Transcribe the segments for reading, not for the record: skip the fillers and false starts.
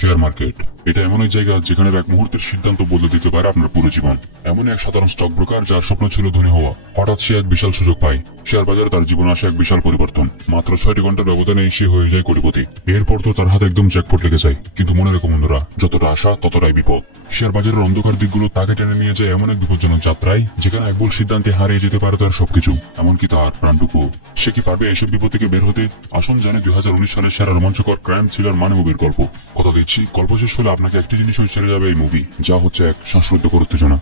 Share market এটা এমন এক জায়গা যেখানে এক মুহূর্তের সিদ্ধান্ত বদলে দিতে পারে আপনার পুরো জীবন। এমন এক সাধারণ স্টক ব্রোকার যার স্বপ্ন ছিল ধনী হওয়া, হঠাৎ সে এক বিশাল সুযোগ পায়। শেয়ার বাজারে তার জীবনে আসে এক বিশাল পরিবর্তন। মাত্র 6টি ঘন্টার ব্যবধানে সে হয়ে যায় কোটিপতি। এরপর তো তার হাতে একদম জ্যাকপট লেগে যায়। কিন্তু মনে রেখো বন্ধুরা, যতটা আশা ততটাই বিপদ। শেয়ার বাজারের অন্ধকার দিকগুলো তাকে টেনে নিয়ে যায় এমন এক বিপজ্জনক যাত্রায় যেখানে এক ভুল সিদ্ধান্তে হারিয়ে যেতে পারে তার সবকিছু, এমনকি তার প্রাণটুকু। সে কি পারবে এসব বিপদ থেকে বের হতে? আসুন জানি 2019 সালের সেরা রোমাঞ্চকর ক্রাইম থ্রিলার মানে মুভির গল্প। কথা দিচ্ছি, গল্প শেষ হলে আপনাকে একটি জিনিসই ছেড়ে যাবে এই মুভি, যা হচ্ছে এক শ্বাসরুদ্ধকর উত্তেজনা।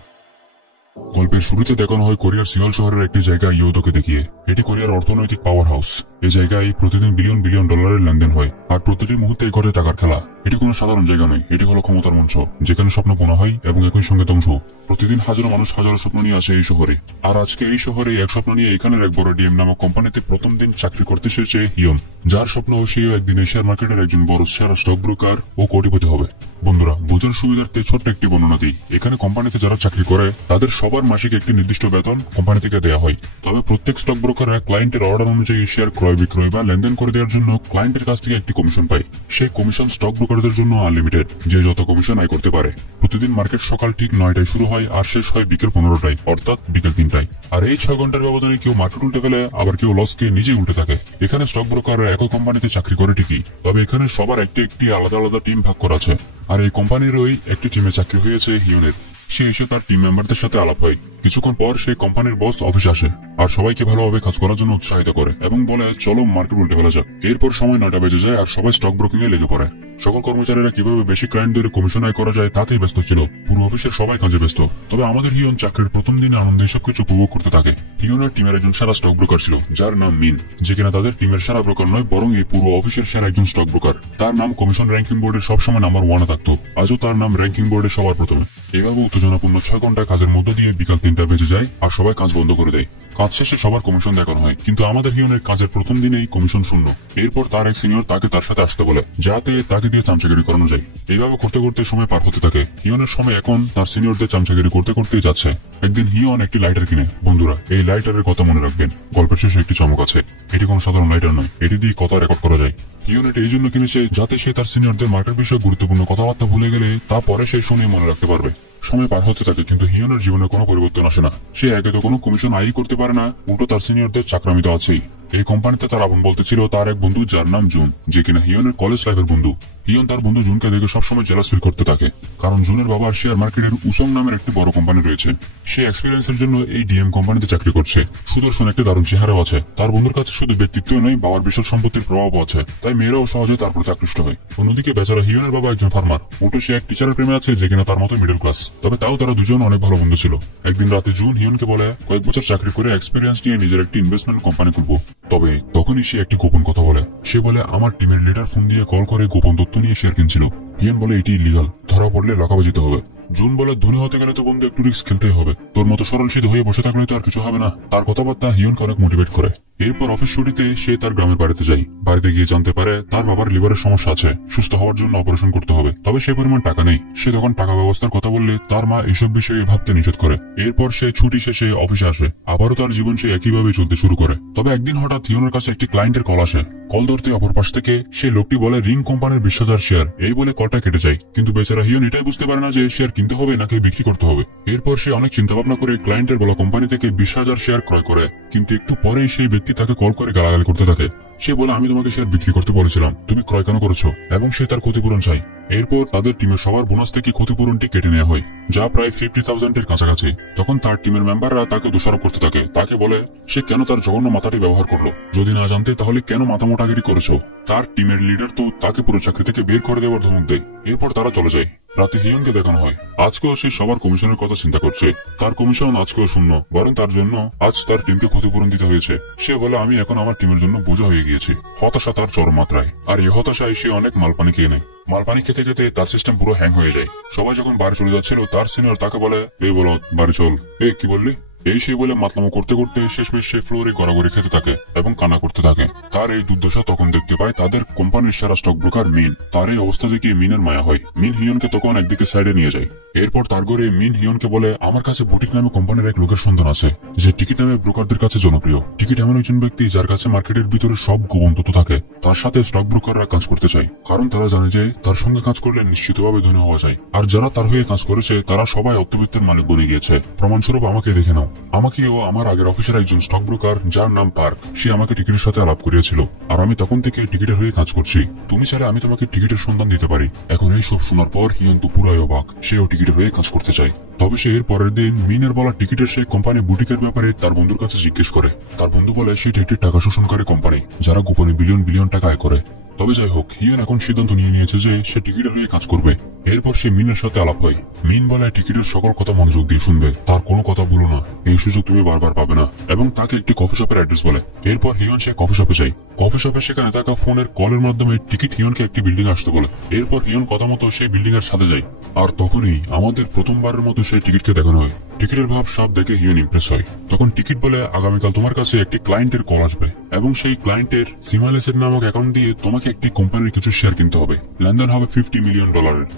গল্পের শুরুতে দেখানো হয় কোরিয়ার সিওল শহরের একটি জায়গা ইয়োদোকে দেখিয়ে। এটি কোরিয়ার অর্থনৈতিক পাওয়ার হাউস। এই জায়গায় প্রতিদিন বিলিয়ন বিলিয়ন ডলারের লেনদেন হয়, আর প্রতিটি মুহূর্তে ঘটে টাকার খেলা। এটি কোনো সাধারণ জায়গা নয়, এটি হলো ক্ষমতার মঞ্চ, যেখানে স্বপ্ন বোনা হয় এবং একই সঙ্গে ধ্বংস। প্রতিদিন হাজারো মানুষ হাজারো স্বপ্ন নিয়ে আসে এই শহরে। আর আজকে এই শহরে এক স্বপ্ন নিয়ে এখানের এক বড় ডিএম নামক কোম্পানিতে প্রথম দিন চাকরি করতে এসেছে হিয়ন, যার স্বপ্ন সেও একদিন শেয়ার মার্কেটের একজন বড় সেরা স্টক ব্রোকার ও কোটিপতি হবে। বন্ধুরা, বোঝার সুবিধার্থে ছোট্ট একটি বর্ণনা দিই। এখানে কোম্পানিতে যারা চাকরি করে তাদের সবার মাসিক একটি নির্দিষ্ট বেতন কোম্পানি থেকে দেওয়া হয়। তবে প্রত্যেক স্টক ব্রোকার ক্লায়েন্টের অর্ডার অনুযায়ী শেয়ার ক্রয় বিক্রয় বা লেনদেন করে দেওয়ার জন্য ক্লায়েন্টের কাছ থেকে একটি কমিশন পায়। সেই কমিশন স্টক ব্রোকারদের জন্য আনলিমিটেড, যে যত কমিশন আয় করতে পারে। প্রতিদিন মার্কেট সকাল ঠিক 9টায় শুরু হয় আর শেষ হয় বিকেল 15টায়, অর্থাৎ বিকেল 3টায়। আর এই 6 ঘন্টার ব্যবধানে কেউ মার্কেট উল্টে ফেলে, আবার কেউ লসকে নিজেই উল্টে থাকে। এখানে স্টক ব্রোকাররা একই কোম্পানিতে চাকরি করে ঠিকই, তবে এখানে সবার একটি আলাদা আলাদা টিম ভাগ করা আছে। আর এই কোম্পানির একটি টিমে চাকরি হয়েছে হিয়নের। সে এসে তার টিম মেম্বারদের সাথে আলাপ হয়। কিছুক্ষণ পর সেই কোম্পানির বস অফিসে আসে আর সবাইকে ভালোভাবে কাজ করার জন্য উৎসাহিত করে এবং বলে, চলো মার্কেট উল্টে ফেলা যাক। এরপর সময় 9টা বেজে যায় আর সবাই স্টক ব্রোকিং এ লেগে পড়ে। সকল কর্মচারীরা কিভাবে বেশি ক্লায়েন্ট ধরে কমিশন আয় করা যায় তাতেই ব্যস্ত ছিল। পুরো অফিসের সবাই কাজে ব্যস্ত। তবে আমাদের হিয়ন চাকরির প্রথম দিনে আনন্দে সবকিছু উপভোগ করতে থাকে। হিয়নের টিমের একজন সেরা স্টক ব্রোকার ছিল, যার নাম মিন, যে কিনা তাদের টিমের সেরা ব্রোকার নয়, বরং এই পুরো অফিসের সেরা একজন স্টক ব্রোকার। তার নাম কমিশন র্যাঙ্কিং বোর্ডের সবসময় নাম্বার 1-এ থাকতো। আজও তার নাম র্যাঙ্কিং বোর্ডে সবার প্রথমে। এভাবে উত্তেজনাপূর্ণ 6 ঘন্টা কাজের মধ্য দিয়ে বিকাল 3টা বেজে যায় আর সবাই কাজ বন্ধ করে দেয়। কাজ শেষে সবার কমিশন দেখানো হয়, কিন্তু আমাদের হিয়নের কাজের প্রথম দিনেই কমিশন শূন্য। এরপর তার এক সিনিয়র তাকে তার সাথে আসতে বলে, যাতে তাকে দিয়ে চামচাগিরি করানো যায়। এইভাবে করতে করতে সময় পার হতে থাকে। হিয়নের সময় এখন তার সিনিয়রদের চামচাগিরি করতে করতেই যাচ্ছে। একদিন হিয়ন একটি লাইটার কিনে। বন্ধুরা, এই লাইটারের কথা মনে রাখবেন, গল্পের শেষে একটি চমক আছে। এটি কোনো সাধারণ লাইটার নয়, এটি দিয়ে কথা রেকর্ড করা যায়। হিয়ন এটা এই জন্য কিনেছে যাতে সে তার সিনিয়রদের মার্কেট বিষয়ে গুরুত্বপূর্ণ কথাবার্তা ভুলে গেলে তা পরে সে শুনে মনে রাখতে পারবে। সময় পার হতে থাকে, কিন্তু হিয়নের জীবনে কোনো পরিবর্তন আসে না। সে একে তো কোনো কমিশন আয় করতে পারে না, উল্টো তার সিনিয়রদের চাকরামি তো আছেই। এই কোম্পানিতে তার আপন বলতে ছিল তার এক বন্ধু, যার নাম জুন, যে কিনা হিয়নের কলেজ লাইফের বন্ধু। হিয়ন তার বন্ধু জুনকে দেখে সবসময় জেলাস ফিল করতে থাকে, কারণ জুনের বাবার শেয়ার মার্কেটের উসং নামের একটি বড় কোম্পানি রয়েছে। সে এক্সপিরিয়েন্সের জন্য এই ডিএম কোম্পানিতে চাকরি করছে। সুদর্শন একটি দারুণ চেহারাও আছে। তার বন্ধুর কাছে শুধু ব্যক্তিত্বই নয়, বাবার বিশাল সম্পত্তির প্রভাবও আছে, তাই মেয়েরাও সহজে তার প্রতি আকৃষ্ট হয়। অন্যদিকে বেচারা হিয়নের বাবা একজন ফার্মার, উল্টো সে এক টিচারের প্রেমে আছে, যে কিনা তার মতো মিডল ক্লাস। তবে তাও তারা দুজন অনেক ভালো বন্ধু ছিল। একদিন রাতে জুন হিয়নকে বলে, কয়েক বছর চাকরি করে এক্সপিরিয়েন্স নিয়ে নিজের একটি ইনভেস্টমেন্ট কোম্পানি খুলবো। তবে তখনই সে একটি গোপন কথা বলে। সে বলে, আমার টিমের লিডার ফোন দিয়ে কল করে গোপন তথ্য নিয়ে শেয়ার কিনছিল। হিয়ন বলে, এটি ইলিগাল, ধরা পড়লে লকাবে যেতে হবে। জুন বলে, ধনী হতে গেলে তো বন্ধু একটু রিস্ক খেলতেই হবে, তোর মতো সরল সিধ হয়ে বসে থাকলে তো আর কিছু হবে না। তার কথাবার্তা হিয়নকে অনেক মোটিভেট করে। এরপর অফিস ছুটিতে সে তার গ্রামের বাড়িতে যায়। বাড়িতে গিয়ে জানতে পারে তার বাবার লিভারের সমস্যা আছে, সুস্থ হওয়ার জন্য অপারেশন করতে হবে। তবে সে পরিমাণ টাকা নেই। সে তখন টাকা ব্যবস্থার কথা বললে তার মা এসব বিষয়ে ভাবতে নিষেধ করে। এরপর সে ছুটি শেষে অফিসে আসে। আবারও তার জীবন সে একইভাবে চলতে শুরু করে। তবে একদিন হঠাৎ হিয়নের কাছে একটি ক্লায়েন্টের কল আসে। কল ধরতে অপর পাশ থেকে সেই লোকটি বলে, রিং কোম্পানির 20,000 শেয়ার। এই বলে কলটা কেটে যায়। কিন্তু বেচারা হিয়ন এটাই বুঝতে পারে না যে শেয়ার কিনতে হবে নাকি বিক্রি করতে হবে। এরপর সে অনেক চিন্তা ভাবনা করে ক্লায়েন্টের বলা কোম্পানি থেকে 20,000 শেয়ার ক্রয় করে। কিন্তু একটু পরেই সেই ব্যক্তি তাকে কল করে গালাগালি করতে থাকে। সে বলে, আমি তোমাকে শেয়ার বিক্রি করতে বলেছিলাম, তুমি ক্রয় কেন করেছো? এবং সে তার ক্ষতিপূরণ চাই। এরপর তাদের টিমের সবার বোনাস থেকে ক্ষতিপূরণটি কেটে নেওয়া হয়, যা প্রায় 50,000 এর কাছাকাছি। তখন তার টিমের মেম্বাররা তাকে দোষারোপ করতে থাকে। তাকে বলে সে কেন তার জঘন্য মাথাটি ব্যবহার করলো। যদি না জানতে তাহলে কেন মাথা মোটাগিরি করেছো। তার টিমের লিডার তো তাকে পুরো চাকরি থেকে বের করে দেওয়ার ধমক দেয়। এরপর তারা চলে যায়। রাতে হিয়নকে দেখানো হয় আজকেও সে সবার কমিশনের কথা চিন্তা করছে। তার কমিশন আজকেও শূন্য, বরং তার জন্য আজ তার টিমকে ক্ষতিপূরণ দিতে হয়েছে। সে বলে, আমি এখন আমার টিমের জন্য বোঝা হয়ে গিয়েছি। হতাশা তার চরম মাত্রায়। আর এই হতাশায় সে অনেক মালপানি খেয়ে নেয়। মালপানি খেতে খেতে তার সিস্টেম পুরো হ্যাং হয়ে যায়। সবাই যখন বাড়ি চলে যাচ্ছিল, তার সিনিয়র তাকে বলে, এই বলো বাড়ি চল। কি বললি? এই সে বলে মাতলামো করতে করতে শেষমেশ সে ফ্লোরে গড়াগড়ি খেতে থাকে এবং কান্না করতে থাকে। তার এই দুর্দশা তখন দেখতে পায় তাদের কোম্পানির সেরা স্টক ব্রোকার মিন। তার এই অবস্থা দেখে মিনের মায়া হয়। মিন হিয়নকে তখন একদিকে সাইডে নিয়ে যায়। এরপর তার ঘরে মিন হিয়নকে বলে, আমার কাছে বুটিক নামে কোম্পানির এক লোকের সন্ধান আছে, যে টিকিট নামে ব্রোকারদের কাছে জনপ্রিয়। টিকিট এমন একজন ব্যক্তি যার কাছে মার্কেটের ভিতরে সব গোপন তথ্য থাকে। তার সাথে স্টক ব্রোকাররা কাজ করতে চায়, কারণ তারা জানে যে তার সঙ্গে কাজ করলে নিশ্চিতভাবে ধনী হওয়া যায়। আর যারা তার হয়ে কাজ করেছে তারা সবাই অর্থবিত্তের মালিক বনে গিয়েছে। প্রমাণস্বরূপ আমাকে দেখে নাও। আমাকে ও আমার আগের অফিসের একজন স্টক ব্রোকার যার নাম পার্ক, সে আমাকে টিকিটের সাথে আলাপ করিয়েছিল, আর আমি তখন থেকে টিকিটের হয়ে কাজ করছি। তুমি চাইলে আমি তোমাকে টিকিটের সন্ধান দিতে পারি। এখন এই সব শোনার পর হিয়ন তো পুরাই অবাক। সেও টিকিটের হয়ে কাজ করতে চায়। তবে সে এর পরের দিন মিনের বলা টিকিটের সেই কোম্পানি বুটিকের ব্যাপারে তার বন্ধুর কাছে জিজ্ঞেস করে। তার বন্ধু বলে সেটি একটি টাকা শোষণকারী কোম্পানি, যারা গোপনে বিলিয়ন বিলিয়ন টাকা আয় করে। তবে যাই হোক, হিয়ন এখন সিদ্ধান্ত নিয়ে নিয়েছে যে সে টিকিটের হয়ে কাজ করবে। এরপর সে মিনের সাথে আলাপ হয়। মিন বলে টিকিটের সকল কথা মনোযোগ দিয়ে শুনবে, তার কোনো কথা ভুলো না, এই সুযোগ তুমি বারবার পাবে না, এবং তাকে একটি কফি শপের অ্যাড্রেস বলে। এরপর হিয়ন সে কফি শপে যায়। কফি শপে সেখানে থাকা ফোনের কলের মাধ্যমে টিকিট হিয়নকে একটি বিল্ডিং আসতে বলে। এরপর হিয়ন কথা মতো সেই বিল্ডিং এর সাথে যায়। আর তখনই আমাদের প্রথমবারের মতো সেই টিকিটকে দেখানো হয়। টিকিটের ভাব সাপ দেখে হিয়ন ইমপ্রেস হয়। তখন টিকিট বলে, আগামীকাল তোমার কাছে একটি ক্লায়েন্টের কল আসবে, এবং সেই ক্লায়েন্টের সিমালেসের নামক অ্যাকাউন্ট দিয়ে তোমাকে একটি কোম্পানির কিছু শেয়ার কিনতে হবে। লেনদেন হবে $50 মিলিয়ন,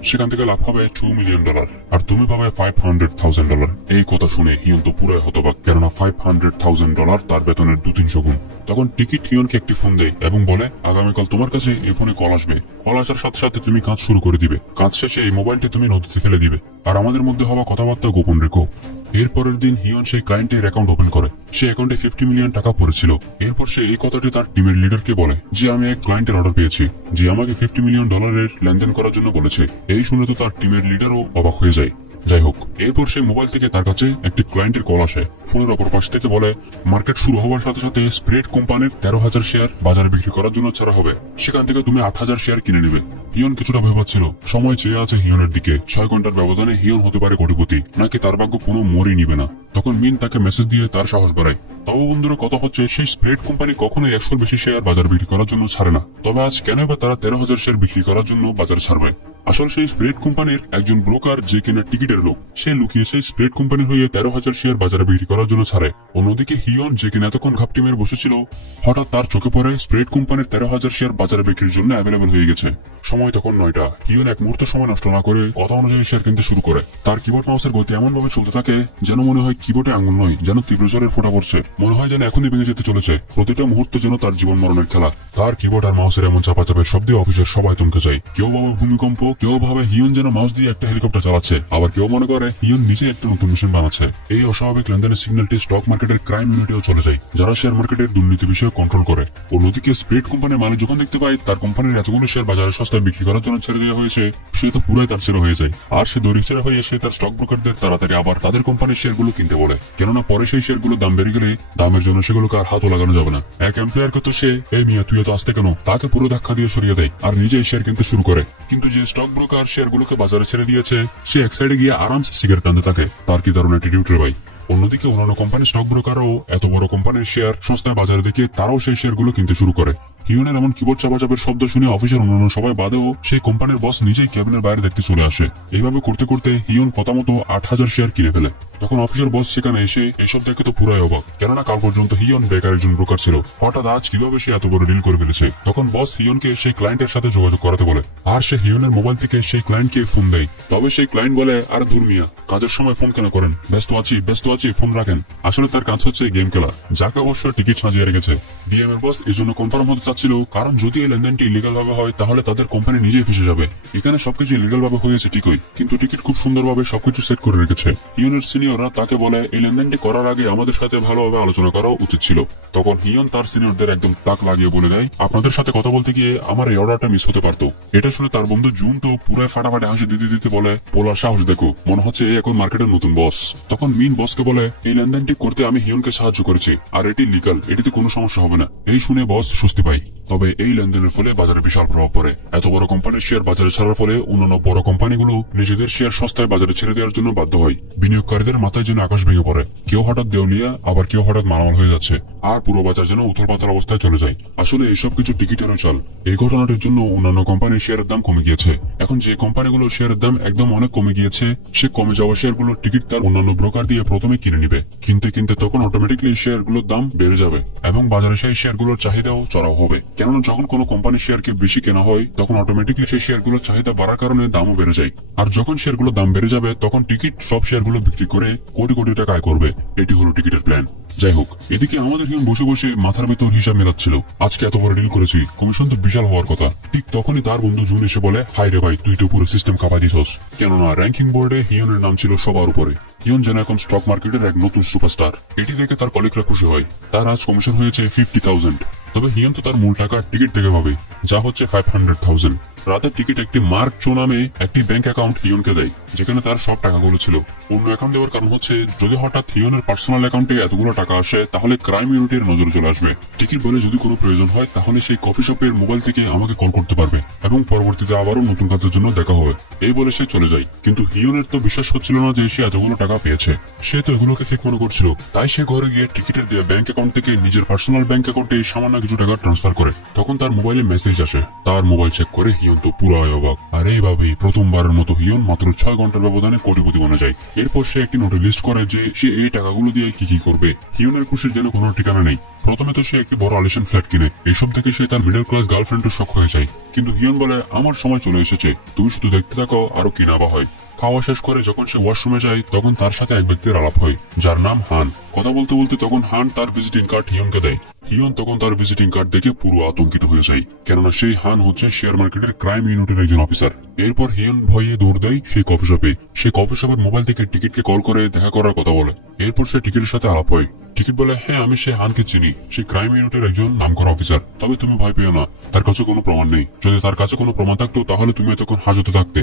সেখান থেকে লাভ হবে $2 মিলিয়ন, আর তুমি পাবে $500,000। এই কথা শুনে হিয়ন তো পুরো হতবাক, কেননা $500,000 তার বেতনের 2-300 গুণ। তখন টিকিট হিয়নকে একটি ফোন দেয় এবং বলে, আগামীকাল তোমার কাছে এই ফোনে কল আসবে। কল আসার সাথে সাথে তুমি কাজ শুরু করে দিবে। কাজ শেষে এই মোবাইলটি তুমি নদীতে ফেলে দিবে, আর আমাদের মধ্যে হওয়া কথাবার্তা গোপন রেখো। এর পরের দিন হিয়ন সেই ক্লায়েন্টের অ্যাকাউন্ট ওপেন করে। সে অ্যাকাউন্টে $50 মিলিয়ন পড়েছিল। এরপর সে এই কথাটি তার টিমের লিডারকে বলে যে আমি এক ক্লায়েন্টের অর্ডার পেয়েছি, যে আমাকে $50 মিলিয়ন লেনদেন করার জন্য বলেছে। এই শুনে তো তার টিমের লিডারও অবাক হয়ে যায়। যাই হোক, এরপর সেই মোবাইল থেকে তার কাছে একটি ক্লায়েন্টের কল আসে। ফোনের অপর পাশ থেকে বলে, মার্কেট শুরু হওয়ার সাথে সাথে স্প্রেড কোম্পানির 13,000 শেয়ার বাজারে বিক্রি করার জন্য ছাড়া হবে, সেখান থেকে তুমি 8,000 শেয়ার কিনে নেবে। হিয়ন কিছুটা ভয় পাচ্ছিল। সময় চেয়ে আছে হিয়নের দিকে। 6 ঘন্টার ব্যবধানে হিয়ন হতে পারে কোটিপতি, নাকি তার ভাগ্য কোনো মোড়ই নিবে না। তখন মিন তাকে মেসেজ দিয়ে তার সাহস বাড়ায়। তবে বন্ধুরা, কথা হচ্ছে সেই স্প্রেড কোম্পানি কখনোই 100-র বেশি শেয়ার বাজার বিক্রি করার জন্য ছাড়ে না। তবে আজ কেন বা তারা 13,000 শেয়ার বিক্রি করার জন্য বাজার ছাড়বে? আসলে সেই স্প্রেড কোম্পানির একজন ব্রোকার, যে কিনা টিকিটের লোক, সে লুকিয়ে সেই স্প্রেড কোম্পানির হয়ে 13,000 শেয়ার বাজারে বিক্রি করার জন্য ছাড়ে। অন্যদিকে হিয়ন, যে কিনা এতক্ষণ ঘাপটি মেরে বসেছিল, হঠাৎ তার চোখে পড়ে স্প্রেড কোম্পানির 13,000 শেয়ার বাজারে বিক্রির জন্য অ্যাভেলেবল হয়ে গেছে। সময় তখন 9টা। হিয়ন এক মুহূর্ত সময় নষ্ট না করে কথা অনুযায়ী শেয়ার কিনতে শুরু করে। তার কিবোর্ড মাউসের গতি এমন ভাবে চলতে থাকে যেন মনে হয় কিবোর্ডে আঙুল নয়, যেন তীব্র জ্বরের ফোঁটা পড়ছে। মনে হয় যেন এখনই ভেঙে যেতে চলেছে। প্রতিটা মুহূর্ত যেন তার জীবন মরণের খেলা। তার কিবোর্ড আর মাউসের এমন চাপাচাপের শব্দে অফিসের সবাই থমকে যায়। কেউ ভাবে ভূমিকম্প, কেউ ভাবে হিয়ন যেন মাউস দিয়ে একটা হেলিকপ্টার চালাচ্ছে, আবার কেউ মনে করে হিয়ন নিজে একটা নতুন মেশিন বানাচ্ছে। এই অস্বাভাবিক লেনদেনের সিগন্যালটি স্টক মার্কেটের ক্রাইম ইউনিটেও চলে যায়, যারা শেয়ার মার্কেটের দুর্নীতি বিষয়ে কন্ট্রোল করে। অন্যদিকে স্প্রেড কোম্পানির মালিক যখন দেখতে পায় তার কোম্পানির এতগুলো শেয়ার বাজারে সস্তায় বিক্রি করার জন্য ছেড়ে দেওয়া হয়েছে, সে তো পুরাই তার ছেড়ে হয়ে যায়। আর সে দড়ি ছেড়ে হয়ে এসে তার স্টক ব্রোকারদের তাড়াতাড়ি আবার তাদের কোম্পানির শেয়ারগুলো কিনতে বলে, কেননা পরে সেই শেয়ারগুলোর দাম বেড়ে গেলে দামের জন্য সেগুলোকে আর হাতও লাগানো যাবে না। এক এমপ্লয়ারকে তো সে, এই মিয়া তুই তো আসতে কেন, তাকে পুরো ধাক্কা দিয়ে সরিয়ে দেয় আর নিজেই শেয়ার কিনতে শুরু করে। কিন্তু যে স্টক ব্রোকার শেয়ারগুলোকে বাজারে ছেড়ে দিয়েছে, সে এক সাইডে গিয়ে আরামসে সিগারেট টানতে থাকে। তার কি দারুণ অ্যাটিটিউড রে ভাই। অন্যদিকে অন্যান্য কোম্পানির স্টক ব্রোকারও এত বড় কোম্পানির শেয়ার সস্তায় বাজারে দেখে তারাও সেই শেয়ারগুলো কিনতে শুরু করে। হিয়নের এমন কিবোর্ড চাপাচাপের শব্দ শুনে অফিসের অন্যান্য সবাই বাদেও সেই কোম্পানির বস নিজেই ক্যাবিনের বাইরে দেখতে চলে আসে। এইভাবে করতে করতে হিয়ন কথা মতো 8,000 শেয়ার কিনে ফেলে। তখন অফিসের বস সেখানে এসে এইসব দেখে তো পুরাই অবাক, কেননা কাল পর্যন্ত হিয়ন বেকার একজন ব্রোকার ছিল, হঠাৎ আজ কিভাবে সে এত বড় ডিল করে ফেলেছে। তখন বস হিয়নকে সেই ক্লায়েন্টের সাথে যোগাযোগ করাতে বলে, আর সে হিয়নের মোবাইল থেকে সেই ক্লায়েন্টকে ফোন দেয়। তবে সেই ক্লায়েন্ট বলে, আর দূর মিয়া, কাজের সময় ফোন কেন করেন, ব্যস্ত আছি, ফোন রাখেন। আসলে তার কাজ হচ্ছে গেম খেলা, যাকে অবশ্য টিকিট সাজিয়ে রেখেছে। ডিএম এর বস এই জন্য কনফার্ম হতে চাচ্ছিল, কারণ যদি এই লেনদেনটি ইলিগাল ভাবে হয় তাহলে তাদের কোম্পানি নিজেই ফেসে যাবে। এখানে সবকিছু ইলিগাল ভাবে হয়েছে ঠিকই, কিন্তু টিকিট খুব সুন্দরভাবে সবকিছু সেট করে রেখেছে। হিয়নের সিনিয়ররা তাকে বলে, এই লেনদেনটি করার আগে আমাদের সাথে ভালোভাবে আলোচনা করা উচিত ছিল। তখন হিয়ন তার সিনিয়রদের একদম তাক লাগিয়ে বলে দেয়, আপনাদের সাথে কথা বলতে গিয়ে আমার এই অর্ডারটা মিস হতে পারতো। এটা শুনে তার বন্ধু জুন তো পুরাই ফাটাফাটি হাসি দিতে বলে, পোলার সাহস দেখো, মনে হচ্ছে এখন মার্কেটের নতুন বস। তখন মিন বসকে বলে, এই লেনদেনটি করতে আমি হিয়নকে সাহায্য করেছি, আর এটি লিগাল, এটিতে কোনো সমস্যা হবে না। এই শুনে বস স্বস্তি পায়। তবে এই লেনদেনের ফলে বাজারে বিশাল প্রভাব পড়ে। এত বড় কোম্পানির শেয়ার বাজারে ছাড়ার ফলে অন্যান্য বড় কোম্পানিগুলো নিজেদের শেয়ার সস্তায় বাজারে ছেড়ে দেওয়ার জন্য বাধ্য হয়। বিনিয়োগকারীদের মাথায় যেন আকাশ ভেঙে পড়ে। কেউ হঠাৎ দেউলিয়া, আবার কেউ হঠাৎ মালামাল হয়ে যাচ্ছে, আর পুরো বাজার যেন উথল পাথর অবস্থায় চলে যায়। আসলে এইসব কিছু টিকিটেরও চাল। এই ঘটনাটির জন্য অন্যান্য কোম্পানির শেয়ারের দাম কমে গিয়েছে। এখন যে কোম্পানিগুলোর শেয়ারের দাম একদম অনেক কমে গিয়েছে, সে কমে যাওয়া শেয়ারগুলোর টিকিট তার অন্যান্য ব্রোকার দিয়ে প্রথমে কিনে নিবে। কিনতে কিনতে তখন অটোমেটিকলি শেয়ারগুলোর দাম বেড়ে যাবে এবং বাজারে সেই শেয়ারগুলোর চাহিদাও চড়াও হবে। কেননা যখন কোনো কোম্পানির শেয়ারকে বেশি কেনা হয়, তখন অটোমেটিকলি সেই শেয়ারগুলোর চাহিদা বাড়ার কারণে দামও বেড়ে যায়। আর যখন শেয়ারগুলোর দাম বেড়ে যাবে, তখন টিকিট সব শেয়ারগুলো বিক্রি করে কোটি কোটি টাকা আয় করবে। এটি হলো টিকিটের প্ল্যান। যাই হোক, এদিকে আমাদের হিম বসে বসে মাথার ভেতর হিসাব মেলাচ্ছিল। আজকে এত বড় ডিল করেছি, কমিশন তো বিশাল হওয়ার কথা। ঠিক তখনই তার বন্ধু জুন এসে বলে, হাই রে ভাই, তুই তো পুরো সিস্টেম কাঁপা দিছস। কেননা র্যাঙ্কিং বোর্ডে হিয়নের নাম ছিল সবার উপরে। হিয়ন যেন এখন স্টক মার্কেটের এক নতুন সুপারস্টার। এটি দেখে তার কলিগরা খুশি হয়। তার আজ কমিশন হয়েছে 50,000। তবে হিয়ন তো তার মূল টাকা টিকিট থেকে পাবে, যা হচ্ছে 500,000। রাতের টিকিট একটি মার্ক চো নামে একটি ব্যাংক অ্যাকাউন্ট হিয়নকে দেয়, যেখানে তার সব টাকাগুলো ছিল। অন্য অ্যাকাউন্ট দেওয়ার কারণ হচ্ছে, যদি হঠাৎ হিয়নের পার্সোনাল অ্যাকাউন্টে এতগুলো টাকা আসে, তাহলে ক্রাইম ইউনিটের নজরে চলে আসবে। টিকিট বলে যদি কোনো প্রয়োজন হয়, তাহলে সেই কফি শপের মোবাইল থেকে আমাকে কল করতে পারবে এবং পরবর্তীতে আবারও নতুন কাজের জন্য দেখা হবে। এই বলে সে চলে যায়। কিন্তু হিয়নের তো বিশ্বাস হচ্ছিল না যে সে এতগুলো টাকা পেয়েছে। সে তো এগুলোকে ফেক মনে করছিল। তাই সে ঘরে গিয়ে টিকিটের দেওয়া ব্যাংক অ্যাকাউন্ট থেকে নিজের পার্সোনাল ব্যাংক অ্যাকাউন্টে সামান্য কিছু টাকা ট্রান্সফার করে। তখন তার মোবাইলে মেসেজ আসে। তার মোবাইল চেক করে হিয়ন তো পুরো অবাক। আর এইভাবেই প্রথমবারের মতো হিয়ন মাত্র 6 ঘন্টার ব্যবধানে কোটিপতি বনে যায়। এরপর সে একটি নোটে লিস্ট করে যে সে এই টাকাগুলো দিয়ে কি কি করবে। হিয়নের খুশির যেন কোনো ঠিকানা নেই। প্রথমে তো সে একটি বড় আলিশান ফ্ল্যাট কিনে। এইসব থেকে সে তার মিডল ক্লাস গার্লফ্রেন্ডের শখ হয়ে যায়। কিন্তু হিয়ন বলে, আমার সময় চলে এসেছে, তুমি শুধু দেখতে থাকো আরো কি না বা হয়। খাওয়া শেষ করে যখন সে ওয়াশরুমে যায়, তখন তার সাথে এক ব্যক্তির আলাপ হয়, যার নাম হান। কথা বলতে বলতে তখন হান তার ভিজিটিং কার্ড হিয়নকে দেয়। হিয়ন তখন তার ভিজিটিং কার্ড দেখে পুরো আতঙ্কিত হয়ে যায়, কেননা সেই হান হচ্ছে শেয়ার মার্কেটের ক্রাইম ইউনিটের একজন অফিসার। এরপর হিয়ন ভয়ে দৌড় দেয় সেই কফি শপে। সে কফি শপের মোবাইল থেকে টিকিটকে কল করে দেখা করার কথা বলে। এরপর সে টিকিটের সাথে আলাপ হয়। টিকিট বলে, হ্যাঁ আমি সেই হানকে চিনি, সেই ক্রাইম ইউনিটের একজন নামকরা অফিসার। তবে তুমি ভয় পেও না, তার কাছে কোনো প্রমাণ নেই। যদি তার কাছে কোনো প্রমাণ থাকতো, তাহলে তুমি এতক্ষণ হাজতে থাকতে।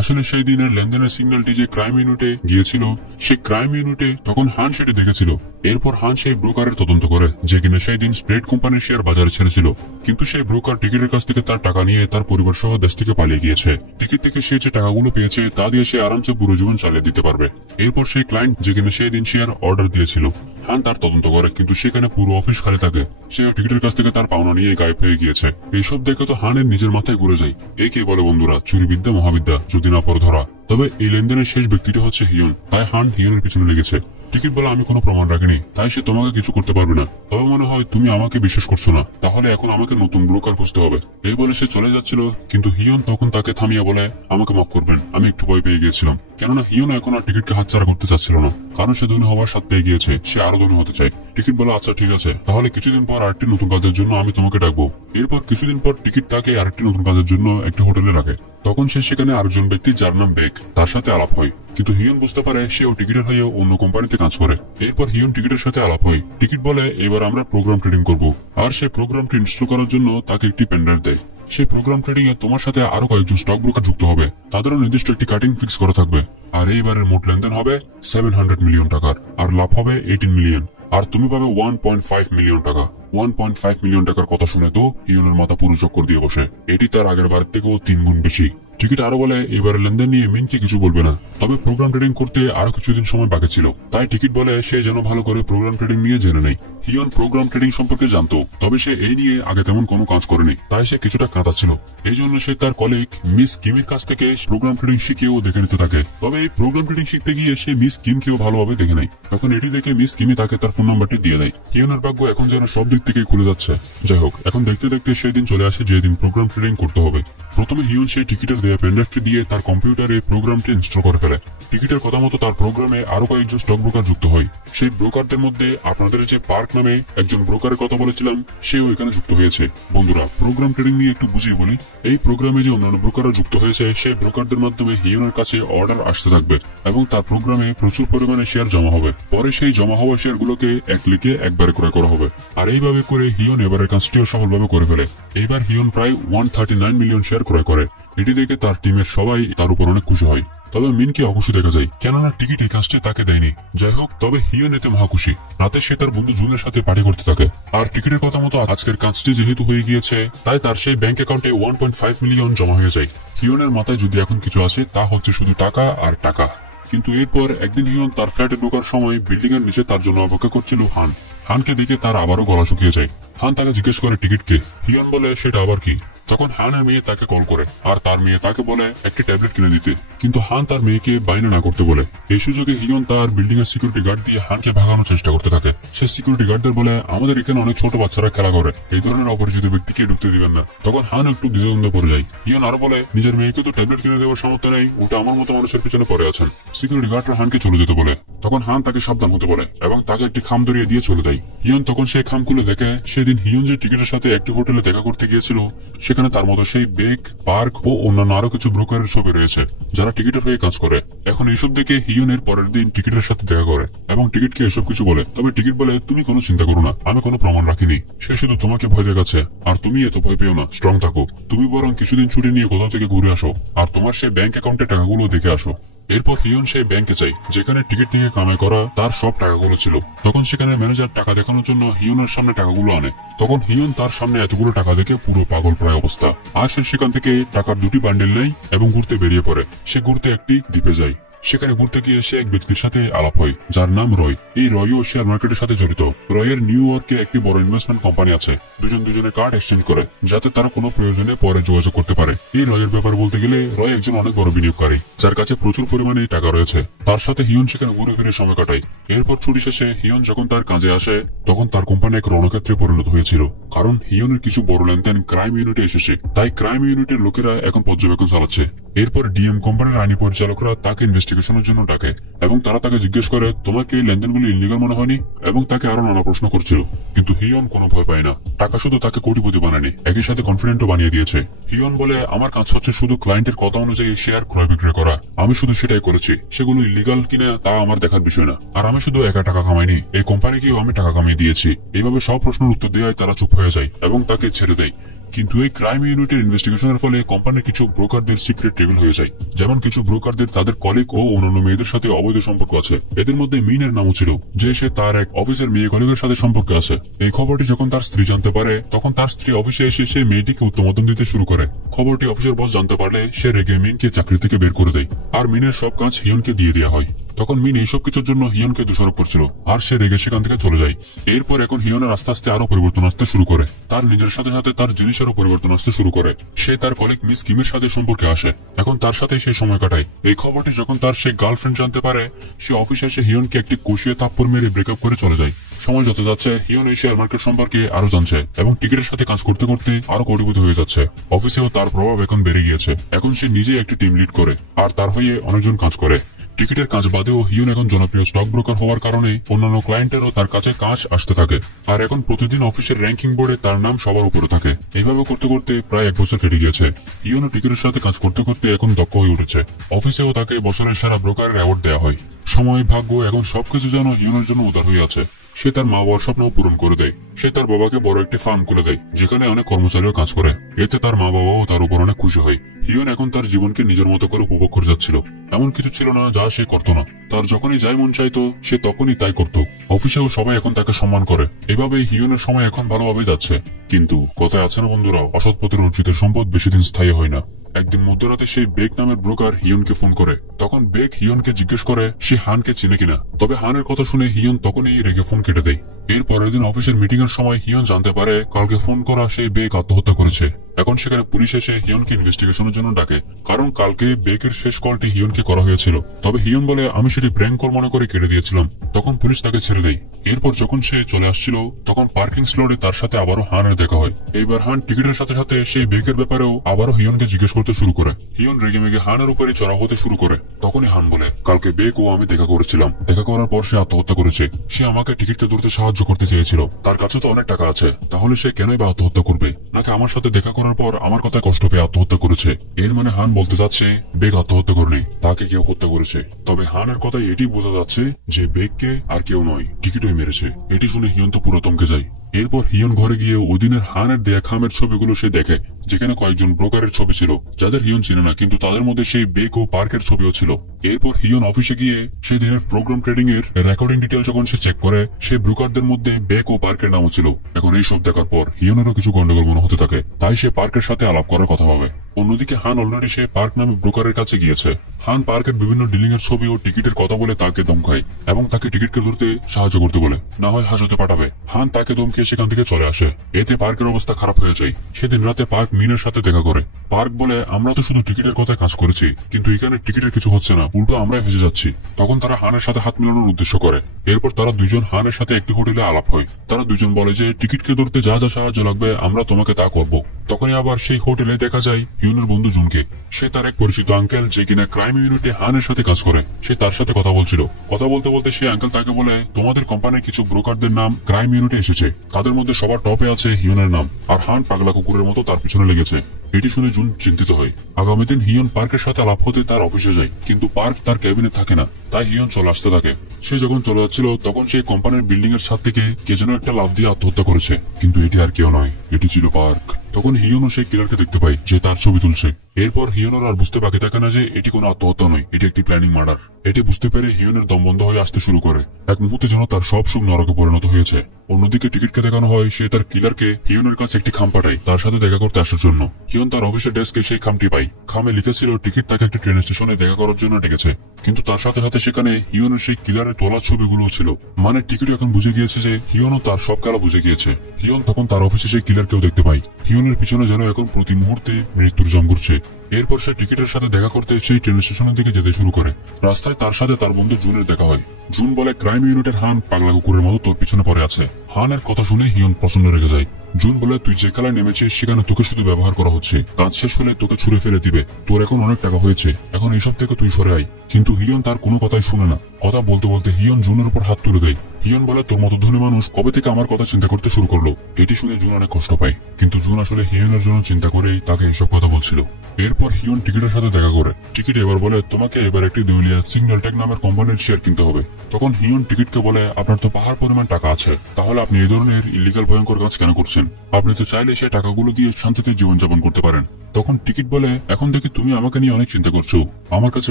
আসলে সেই দিনের লেনদেনের সিগন্যালটি যে ক্রাইম ইউনিটে গিয়েছিল, সেই ক্রাইম ইউনিটে তখন হান সেটি দেখেছিল। এরপর হান সেই ব্রোকারের তদন্ত করে, যে কিনা সেই দিন স্প্রেড কোম্পানির শেয়ার বাজারে ছেড়েছিল। কিন্তু সেই ব্রোকার টিকিটের কাছ থেকে তার টাকা নিয়ে তার পরিবার সহ দেশ থেকে পালিয়ে গিয়েছে। টিকিট থেকে সে যে টাকাগুলো পেয়েছে, তা দিয়ে সে আরামসে পুরো জীবন চালিয়ে দিতে পারবে। এরপর সেই ক্লায়েন্ট যে কিনা সেই দিন শেয়ার অর্ডার দিয়েছিল, হান তার তদন্ত করে, কিন্তু সেখানে পুরো অফিস খালি থাকে। সে টিকিটের কাছ থেকে তার পাওনা নিয়ে গায়েব হয়ে গিয়েছে। এইসব দেখে তো হানের নিজের মাথায় ঘুরে যায়। একে বলে বন্ধুরা চুরিবিদ্যা মহাবিদ্যা, যদি না পর ধরা। তবে এই লেনদেনের শেষ ব্যক্তিটা হচ্ছে হিয়ন। তাই হান হিয়নের পিছনে লেগেছে। টিকিট বলে, আমি কোনো প্রমাণ রাখিনি, তাই সে তোমাকে কিছু করতে পারবে না। তবে মনে হয় তুমি আমাকে বিশ্বাস করছো না, তাহলে এখন আমাকে নতুন ব্রোকার খুঁজতে হবে। এই বলে সে চলে যাচ্ছিল, কিন্তু হিয়ন তখন তাকে থামিয়ে বলে, আমাকে মাফ করবেন, আমি একটু ভয় পেয়ে গিয়েছিলাম। কেননা হিয়ন এখন আর টিকিটকে হাতছাড়া করতে চাচ্ছিল না, কারণ সে ধনী হওয়ার স্বাদ পেয়ে গিয়েছে। সে আরো ধনী হতে চায়। টিকিট বলে, আচ্ছা ঠিক আছে, তাহলে কিছুদিন পর আরেকটি নতুন কাজের জন্য আমি তোমাকে ডাকবো। এরপর কিছুদিন পর টিকিট তাকে আরেকটি নতুন কাজের জন্য একটি হোটেলে রাখে। তখন সে সেখানে আরেকজন ব্যক্তি যার নাম বেক, তার সাথে আলাপ হয়। কিন্তু হিয়ন বুঝতে পারে সেও টিকিটের হয়ে অন্য কোম্পানিতে কাজ করে। এরপর হিয়ন টিকিটের সাথে আলাপ হয়। টিকিট বলে, এবার আমরা প্রোগ্রাম ট্রেডিং করব। আর সেই প্রোগ্রামটি ইনস্টল করার জন্য তাকে একটি পেনড্রাইভ দেয়। সেই প্রোগ্রাম ট্রেডিং এ তোমার সাথে আরো কয়েকজন স্টক ব্রোকার যুক্ত হবে। তাদেরও নির্দিষ্ট একটি কাটিং ফিক্স করা থাকবে। আর এইবারের মোট লেনদেন হবে 700 মিলিয়ন টাকার, আর লাভ হবে 18 মিলিয়ন। আর তুমি পাবে 1.5 মিলিয়ন টাকা। 1.5 মিলিয়ন টাকার কথা শুনে তো হিয়নের মাথা পুরো চক্কর দিয়ে বসে। এটি তার আগের বারের থেকেও 3 গুণ বেশি। টিকিট আরো বলে, এবারে লেনদেন নিয়ে মিনকে কিছু বলবে না, তবে প্রোগ্রাম ট্রেডিং করতে আরো কিছুদিন সময় বাকি ছিল। তাই টিকিট বলে সে যেন ভালো করে প্রোগ্রাম ট্রেডিং নিয়ে জেনে নেয়। হিয়ন প্রোগ্রাম ট্রেডিং সম্পর্কে জানতো, তবে সে এই নিয়ে আগে তেমন কোনো কাজ করেনি। তাই সে কিছুটা কাঁচা ছিল। এই জন্য সে তার কলিগ মিস কিমের কাছ থেকে প্রোগ্রাম ট্রেডিং শিখেও দেখে নিতে থাকে। তবে এই প্রোগ্রাম ট্রেডিং শিখতে গিয়ে সে মিস কিমকেও ভালোভাবে দেখে নেয়। তখন এটি দেখে মিস কিমি তাকে তার ফোন নাম্বারটি দিয়ে দেয়। হিয়নের ভাগ্য এখন যেন সব দিক থেকে খুলে যাচ্ছে। যাই হোক, এখন দেখতে দেখতে সেই দিন চলে আসে যেদিন প্রোগ্রাম ট্রেডিং করতে হবে। প্রথমে হিয়ন সেই টিকিটের দেয়া পেনড্রাইভটি দিয়ে তার কম্পিউটারে প্রোগ্রামটি ইনস্টল করে ফেলে। টিকিটের কথা মতো তার প্রোগ্রামে আরো কয়েকজন স্টক ব্রোকার যুক্ত হয়। সেই ব্রোকারদের মধ্যে আপনাদের যে পার্ক নামে একজন ব্রোকারের কথা বলেছিলাম, সেও এখানে যুক্ত হয়েছে। বন্ধুরা, প্রোগ্রাম ট্রেডিং নিয়ে একটু বুঝিয়ে বলি। এই প্রোগ্রামে যে অন্যান্য ব্রোকাররা যুক্ত হয়েছে, সেই ব্রোকারদের মাধ্যমে হিয়নের কাছে অর্ডার আসতে থাকবে এবং তার প্রোগ্রামে প্রচুর পরিমাণে শেয়ার জমা হবে। পরে সেই জমা হওয়া শেয়ারগুলোকে এক ক্লিকে একবারে ক্রয় করা হবে। আর এইভাবে করে হিয়ন এবারের কাজটিও সফলভাবে করে ফেলে। এইবার হিয়ন প্রায় 139 মিলিয়ন শেয়ার ক্রয় করে। এটি দেখে তার টিমের সবাই তার উপর অনেক খুশি হয়। তবে মিনকে অখুশি দেখা যায়, কেননা টিকিট এই কাজটি তাকে দেয়নি। যাই হোক, তবে হিয়ন এতে মহাখুশি। রাতে সে তার বন্ধু জুনের সাথে পার্টি করতে থাকে। আর টিকিটের কথা মতো আজকের কাজটি যেহেতু হয়ে গিয়েছে, তাই তার সেই ব্যাংক অ্যাকাউন্টে 1.5 মিলিয়ন জমা হয়ে যায়। হিয়নের মাথায় যদি এখন কিছু আসে, তা হচ্ছে শুধু টাকা আর টাকা। কিন্তু এরপর একদিন হিয়ন তার ফ্ল্যাটে ঢোকার সময় বিল্ডিং এর নিচে তার জন্য অপেক্ষা করছিল হান। হানকে দেখে তার আবারও গলা শুকিয়ে যায়। হান তাকে জিজ্ঞেস করে টিকিটকে। হিয়ন বলে সেটা আবার কি। তখন হানের মেয়ে তাকে কল করে, আর তার মেয়ে তাকে বলে একটি ট্যাবলেট কিনে দিতে। কিন্তু হান তার মেয়েকে বাইরে না করতে বলে। এই সুযোগে হিয়ন তার বিল্ডিং এর সিকিউরিটি গার্ড দিয়ে হানকে ভাগানোর চেষ্টা করতে থাকে। সে সিকিউরিটি গার্ডদের বলে, আমাদের এখানে অনেক ছোট বাচ্চারা খেলা করে, এই ধরনের অপরিচিত ব্যক্তিকে ঢুকতে দিবেন না। তখন হান একটু দ্বিধাদ্বন্দ্বে পড়ে যায়। হিয়ন আরো বলে, নিজের মেয়েকে তো ট্যাবলেট কিনে দেওয়ার সামর্থ্য নেই, ওটা আমার মতো মানুষের পিছনে পড়ে আছেন। সিকিউরিটি গার্ডরা হানকে চলে যেতে বলে। তখন হান তাকে সাবধান হতে বলে এবং তাকে একটি খাম ধরিয়ে দিয়ে চলে যায়। হিয়ন তখন সেই খাম খুলে দেখে, সেদিন হিয়ন যে টিকিটের সাথে একটি হোটেলে দেখা করতে গিয়েছিল, সেখানে তার মতো সেই বেক, পার্ক ও অন্যান্য আরো কিছু ব্রোকারের ছবি রয়েছে, যারা টিকিটের হয়ে কাজ করে। এখন এইসব দেখে হিয়নের পরের দিন টিকিটের সাথে দেখা করে এবং টিকিটকে এসব কিছু বলে। তবে টিকিট বলে, তুমি কোনো চিন্তা করো না, আমি কোনো প্রমাণ রাখিনি। সে শুধু তোমাকে ভয় দেখাচ্ছে, আর তুমি এত ভয় পেও না, স্ট্রং থাকো। তুমি বরং কিছুদিন ছুটি নিয়ে কোথাও থেকে ঘুরে আসো, আর তোমার সেই ব্যাংক অ্যাকাউন্টে টাকাগুলো দেখে আসো। এরপর হিয়ন সেই ব্যাংকে চাই, যেখানে টিকিট থেকে কামাই করা তার সব টাকাগুলো ছিল। তখন সেখানে ম্যানেজার টাকা দেখানোর জন্য হিয়নের সামনে টাকাগুলো আনে। তখন হিয়ন তার সামনে এতগুলো টাকা দেখে পুরো পাগল প্রায় অবস্থা। আর সে সেখান থেকে টাকার 2টি বান্ডেল নেয় এবং ঘুরতে বেরিয়ে পড়ে। সে ঘুরতে একটি দ্বীপে যায়। সেখানে ঘুরতে গিয়ে সে এক ব্যক্তির সাথে আলাপ হয়, যার নাম রয়। এই রয়ও শেয়ার মার্কেটের সাথে জড়িত। রয়ের নিউ ইয়র্কে একটি বড় ইনভেস্টমেন্ট কোম্পানি আছে। দুজনের কার্ড এক্সচেঞ্জ করে, যাতে তারা কোনো প্রয়োজনে পরে যোগাযোগ করতে পারে। এই রয়ের ব্যাপার বলতে গেলে, রয় একজন অনেক বড় বিনিয়োগকারী, যার কাছে প্রচুর পরিমাণে টাকা রয়েছে। তার সাথে হিয়ন সেখানে ঘুরে ফিরে সময় কাটায়। এরপর ছুটি শেষে হিয়ন যখন তার কাজে আসে, তখন তার কোম্পানি এক রণক্ষেত্রে পরিণত হয়েছিল, কারণ হিয়নের কিছু বড় লেনদেন ক্রাইম ইউনিটে এসেছে। তাই ক্রাইম ইউনিটের লোকেরা এখন পর্যবেক্ষণ চালাচ্ছে। এরপর ডিএম কোম্পানির আইনি পরিচালকরা তাকে ইনভেস্টিগেশনের জন্য ডাকে এবং তারা তাকে জিজ্ঞেস করে, তোমার কি এই লেনদেনগুলো ইলিগাল মনে হয়নি? এবং তাকে আরো নানা প্রশ্ন করছিল। কিন্তু হিয়ন কোনো ভয় পায় না। টাকা শুধু তাকে কোটিপতি বানায়নি, একই সাথে কনফিডেন্টও বানিয়ে দিয়েছে। হিয়ন বলে, আমার কাজ হচ্ছে শুধু ক্লায়েন্টের কথা অনুযায়ী শেয়ার ক্রয় বিক্রয় করা। আমি শুধু সেটাই করেছি, সেগুলো ইলিগাল কিনা তা আমার দেখার বিষয় না। আর আমি শুধু একা টাকা কামাইনি, এই কোম্পানিকেও আমি টাকা কামিয়ে দিয়েছি। এইভাবে সব প্রশ্নের উত্তর দেওয়ায় তারা চুপ হয়ে যায় এবং তাকে ছেড়ে দেয়। কিন্তু এই ক্রাইম ইউনিটের ইনভেস্টিগেশনের ফলে কোম্পানির কিছু ব্রোকারদের সিক্রেট টেবিল হয়ে যায়। যেমন কিছু ব্রোকারদের তাদের কলিগ ও অন্যান্য মেয়েদের সাথে অবৈধ সম্পর্ক আছে। এদের মধ্যে মিনের নামও ছিল, যে সে তার এক অফিসের মেয়ে কলিগের সাথে সম্পর্কে আছে। এই খবরটি যখন তার স্ত্রী জানতে পারে, তখন তার স্ত্রী অফিসে এসে সেই মেয়েটিকে উত্তমোদন দিতে শুরু করে। খবরটি অফিসের বস জানতে পারলে সে রেগে মিনকে চাকরি থেকে বের করে দেয়, আর মিনের সব কাজ হিয়নকে দিয়ে দেওয়া হয়। তখন মিন এইসব কিছুর জন্য হিয়নকে দোষারোপ করছিল, আর সে রেগে সেখান থেকে চলে যায়। এরপর এখন হিয়নের আস্তে আস্তে আরো পরিবর্তন আসতে শুরু করে। তার নিজের সাথে সাথে তার জিনিসেরও পরিবর্তন আসতে শুরু করে। সে তার কলিগ মিস কিমের সাথে সম্পর্কে আসে, এখন তার সাথে সে সময় কাটায়। এই খবরটি যখন তার সেই গার্লফ্রেন্ড জানতে পারে, সে অফিসে এসে হিয়নকে একটি কষিয়ে থাপ্পড় মেরে ব্রেকআপ করে চলে যায়। সময় যত যাচ্ছে, হিয়ন এই শেয়ার মার্কেট সম্পর্কে আরো জানছে এবং টিকিটের সাথে কাজ করতে করতে আরো কোটিপতি হয়ে যাচ্ছে। অফিসেও তার প্রভাব এখন বেড়ে গিয়েছে। এখন সে নিজে একটি টিম লিড করে, আর তার হয়ে অনেকজন কাজ করে। টিকিটের কাজ বাদেও হিয়ন এখন জনপ্রিয় স্টক ব্রোকার হওয়ার কারণে অন্যান্য ক্লায়েন্টেরও তার কাছে কাজ আসতে থাকে। আর এখন প্রতিদিন অফিসের র্যাঙ্কিং বোর্ডে তার নাম সবার উপরে থাকে। এইভাবে করতে করতে প্রায় 1 বছর কেটে গিয়েছে। হিয়নও টিকিটের সাথে কাজ করতে করতে এখন দক্ষ হয়ে উঠেছে। অফিসেও তাকে বছরের সেরা ব্রোকারের অ্যাওয়ার্ড দেওয়া হয়। সময়, ভাগ্য এখন সবকিছু যেন হিয়নের জন্য উদার হয়ে আছে। সে তার মা বাবার স্বপ্ন পূরণ করে দেয়। সে তার বাবাকে বড় একটি ফার্ম খুলে দেয়, যেখানে অনেক কর্মচারীও কাজ করে। এতে তার মা বাবাও তার উপর অনেক খুশি হয়। হিয়ন এখন তার জীবনকে নিজের মতো করে উপভোগ করে যাচ্ছিল। এমন কিছু ছিল না যা সে করত না। তার যখনই যাই মন চাইতো, সে তখনই তাই করত। অফিসেও সবাই এখন তাকে সম্মান করে। এভাবেই হিয়নের সময় এখন ভালোভাবে যাচ্ছে। কিন্তু কথায় আছে না বন্ধুরা, অসৎ পথের অর্জিত সম্পদ বেশি দিন স্থায়ী হয় না। একদিন মধ্যরাতে সেই বেক নামের ব্রোকার হিয়নকে ফোন করে। তখন বেক হিয়নকে জিজ্ঞেস করে সে হানকে চিনে কিনা। তবে হানের কথা শুনে হিয়ন তখনই রেগে ফোন কেটে দেয়। এর পরের দিন অফিসের মিটিং এর সময় হিয়ন জানতে পারে কালকে ফোন করা সেই বেক আত্মহত্যা করেছে। এখন সেখানে পুলিশ এসে হিয়নকে ইনভেস্টিগেশনের জন্য ডাকে, কারণ কালকে বেকের শেষ কলটি হিয়নকে করা হয়েছিল। তবে হিয়ন বলে, আমি সেটি প্র্যাঙ্ক কল মনে করে কেটে দিয়েছিলাম। তখন পুলিশ তাকে ছেড়ে দেয়। এরপর যখন সে চলে আসছিল, তখন পার্কিং স্লটে তার সাথে আবারও হানের দেখা হয়। এইবার হান টিকিটের সাথে সাথে সেই বেকের ব্যাপারেও আবারও হিয়নকে জিজ্ঞেস করতে শুরু করে। হিয়ন রেগে মেগে হানের উপরে চড়াও হতে শুরু করে। তখনই হান বলে, কালকে বেক ও আমি দেখা করেছিলাম। দেখা করার পর সে আত্মহত্যা করেছে। সে আমাকে টিকিটকে ধরতে সাহায্য করতে চেয়েছিল। তার কাছে তো অনেক টাকা আছে, তাহলে সে কেনই বা আত্মহত্যা করবে? নাকি আমার সাথে দেখা করার পর আমার কথায় কষ্ট পেয়ে আত্মহত্যা করেছে? এর মানে হান বলতে যাচ্ছে বেক আত্মহত্যা করেনি, তাকে কেউ হত্যা করেছে। তবে হানের কথায় এটি বোঝা যাচ্ছে যে বেককে আর কেউ নয়, টিকিটই মেরেছে। এটি শুনে হিয়ন তো পুরো থমকে যায়। এরপর হিয়ন ঘরে গিয়ে ওদিনের হানের দেয়া খামের ছবিগুলো সে দেখে, যেখানে কয়েকজন ব্রোকারের ছবি ছিল যাদের হিয়ন চিনে না, কিন্তু তাদের মধ্যে সেই বেক ও পার্কের ছবিও ছিল। এরপর হিয়ন অফিসে গিয়ে সেই দিনের প্রোগ্রাম ট্রেডিং এর রেকর্ডিং ডিটেল যখন সে চেক করে, সেই ব্রোকারদের মধ্যে বেক ও পার্কের নামও ছিল। এখন এই সব দেখার পর হিয়নেরও কিছু গন্ডগোল মনে হতে থাকে, তাই সে পার্কের সাথে আলাপ করার কথা ভাবে। অন্যদিকে হান অলরেডি সে পার্ক নামে ব্রোকারের কাছে গিয়েছে। হান পার্কের বিভিন্ন ডিলিং এর ছবি ও টিকিটের কথা বলে তাকে ধমকায় এবং তাকে টিকিটকে ধরতে সাহায্য করতে বলে, না হয় হাজতে পাঠাবে। হান তাকে ধমকিয়ে সেখান থেকে চলে আসে। এতে পার্কের অবস্থা খারাপ হয়ে যায়। সেদিন রাতে পার্ক মিনের সাথে দেখা করে। পার্ক বলে, আমরা তো শুধু টিকিটের কথায় কাজ করেছি, কিন্তু এখানে টিকিটের কিছু হচ্ছে না, উল্টো আমরাই ফেসে যাচ্ছি। তখন তারা হানের সাথে হাত মিলানোর উদ্দেশ্য করে। এরপর তারা দুইজন হানের সাথে একটি হোটেলে আলাপ হয়। তারা দুজন বলে যে টিকিটকে ধরতে যা যা সাহায্য লাগবে আমরা তোমাকে তা করব। তখনই আবার সেই হোটেলে দেখা যায় হিয়নের বন্ধু জুনকে। সে তার এক পরিচিত আঙ্কেল, যে কিনা ক্রাইম ইউনিটে হানের সাথে কাজ করে, সে তার সাথে কথা বলছিল। কথা বলতে বলতে সেই আঙ্কেল তাকে বলে, তোমাদের কোম্পানির কিছু ব্রোকারদের নাম ক্রাইম ইউনিটে এসেছে, তাদের মধ্যে সবার টপে আছে হিয়নের নাম। আর হান পাগলা কুকুরের মতো তার পিছনে লেগেছে। এটি শুনে জুন চিন্তিত হয়। আগামী দিন হিয়ন পার্কের সাথে আলাপ হতে তার অফিসে যায়, কিন্তু পার্ক তার ক্যাবিনে থাকে না, তাই হিয়ন চলে আসতে থাকে। সে যখন চলে যাচ্ছিল তখন সেই কোম্পানির বিল্ডিং এর ছাদ থেকে কে যেন একটা লাফ দিয়ে আত্মহত্যা করেছে, কিন্তু এটি আর কেউ নয়, এটি ছিল পার্ক। তখন হিয়নও সেই কিলারকে দেখতে পায় যে তার ছবি তুলছে। এরপর হিয়নের আর বুঝতে বাকি থাকে না যে এটি কোনো আত্মহত্যা নয়, এটি একটি প্ল্যানিং মার্ডার। এটি বুঝতে পেরে হিয়নের দম বন্ধ হয়ে আসতে শুরু করে। এক মুহূর্তে যেন তার সব সুখ নরকে পরিণত হয়েছে। অন্যদিকে টিকিটকে দেখানো হয় সে তার কিলারকে হিয়নের কাছে একটি খাম পাঠায় তার সাথে দেখা করতে আসার জন্য। হিয়ন তার অফিসের ডেস্কে সেই খামটি পায়। খামে লিখেছিল টিকিট তাকে একটি ট্রেন স্টেশনে দেখা করার জন্য ডেকেছে, কিন্তু তার সাথে সাথে সেখানে হিয়নের সেই কিলারের তোলা ছবিগুলো ছিল। মানে টিকিট এখন বুঝে গিয়েছে যে হিয়নও তার সব খেলা বুঝে গিয়েছে। হিয়ন তখন তার অফিসে সেই কিলারকেও দেখতে পায়। হিয়নের পিছনে যেন এখন প্রতি মুহূর্তে মৃত্যুর জম ঘুরছে। এরপর সে টিকিটের সাথে দেখা করতে সেই ট্রেন স্টেশনের দিকে যেতে শুরু করে। রাস্তায় তার সাথে তার বন্ধু জুনের দেখা হয়। জুন বলে, ক্রাইম ইউনিটের হান পাগলা কুকুরের মতো তোর পিছনে পড়ে আছে। হানের কথা শুনে হিয়ন প্রচন্ড রেগে যায়। জুন বলে, তুই যে খেলায় নেমেছিস সেখানে তোকে শুধু ব্যবহার করা হচ্ছে, কাজ শেষ হলে তোকে ছুড়ে ফেলে দিবে, তোর এখন অনেক টাকা হয়েছে, এখন এইসব থেকে তুই সরে আয়। কিন্তু হিয়ন তার কোনো কথাই শুনে না। কথা বলতে বলতে হিয়ন জুনের উপর হাত তুলে দেয়। হিয়ন বলে, তোর মতো ধনী মানুষ কবে থেকে আমার কথা চিন্তা করতে শুরু করলো? এটি শুনে জুন অনেক কষ্ট পায়, কিন্তু জুন আসলে হিয়নের জন্য চিন্তা করেই তাকে এসব কথা বলছিল। এরপর হিয়ন টিকিটের সাথে দেখা করে। টিকিট এবার বলে, তোমাকে এবার একটি দেউলিয়া সিগন্যাল টেক নামের কোম্পানির শেয়ার কিনতে হবে। তখন হিয়ন টিকিটকে বলে, আপনার তো পাহাড় পরিমাণ টাকা আছে, তাহলে আপনি এই ধরনের ইলিগাল ভয়ঙ্কর কাজ কেন করছেন? আপনি তো চাইলে সেই টাকাগুলো দিয়ে শান্তিতে জীবনযাপন করতে পারেন। তখন টিকিট বলে, এখন দেখি তুমি আমাকে নিয়ে অনেক চিন্তা করছো। আমার কাছে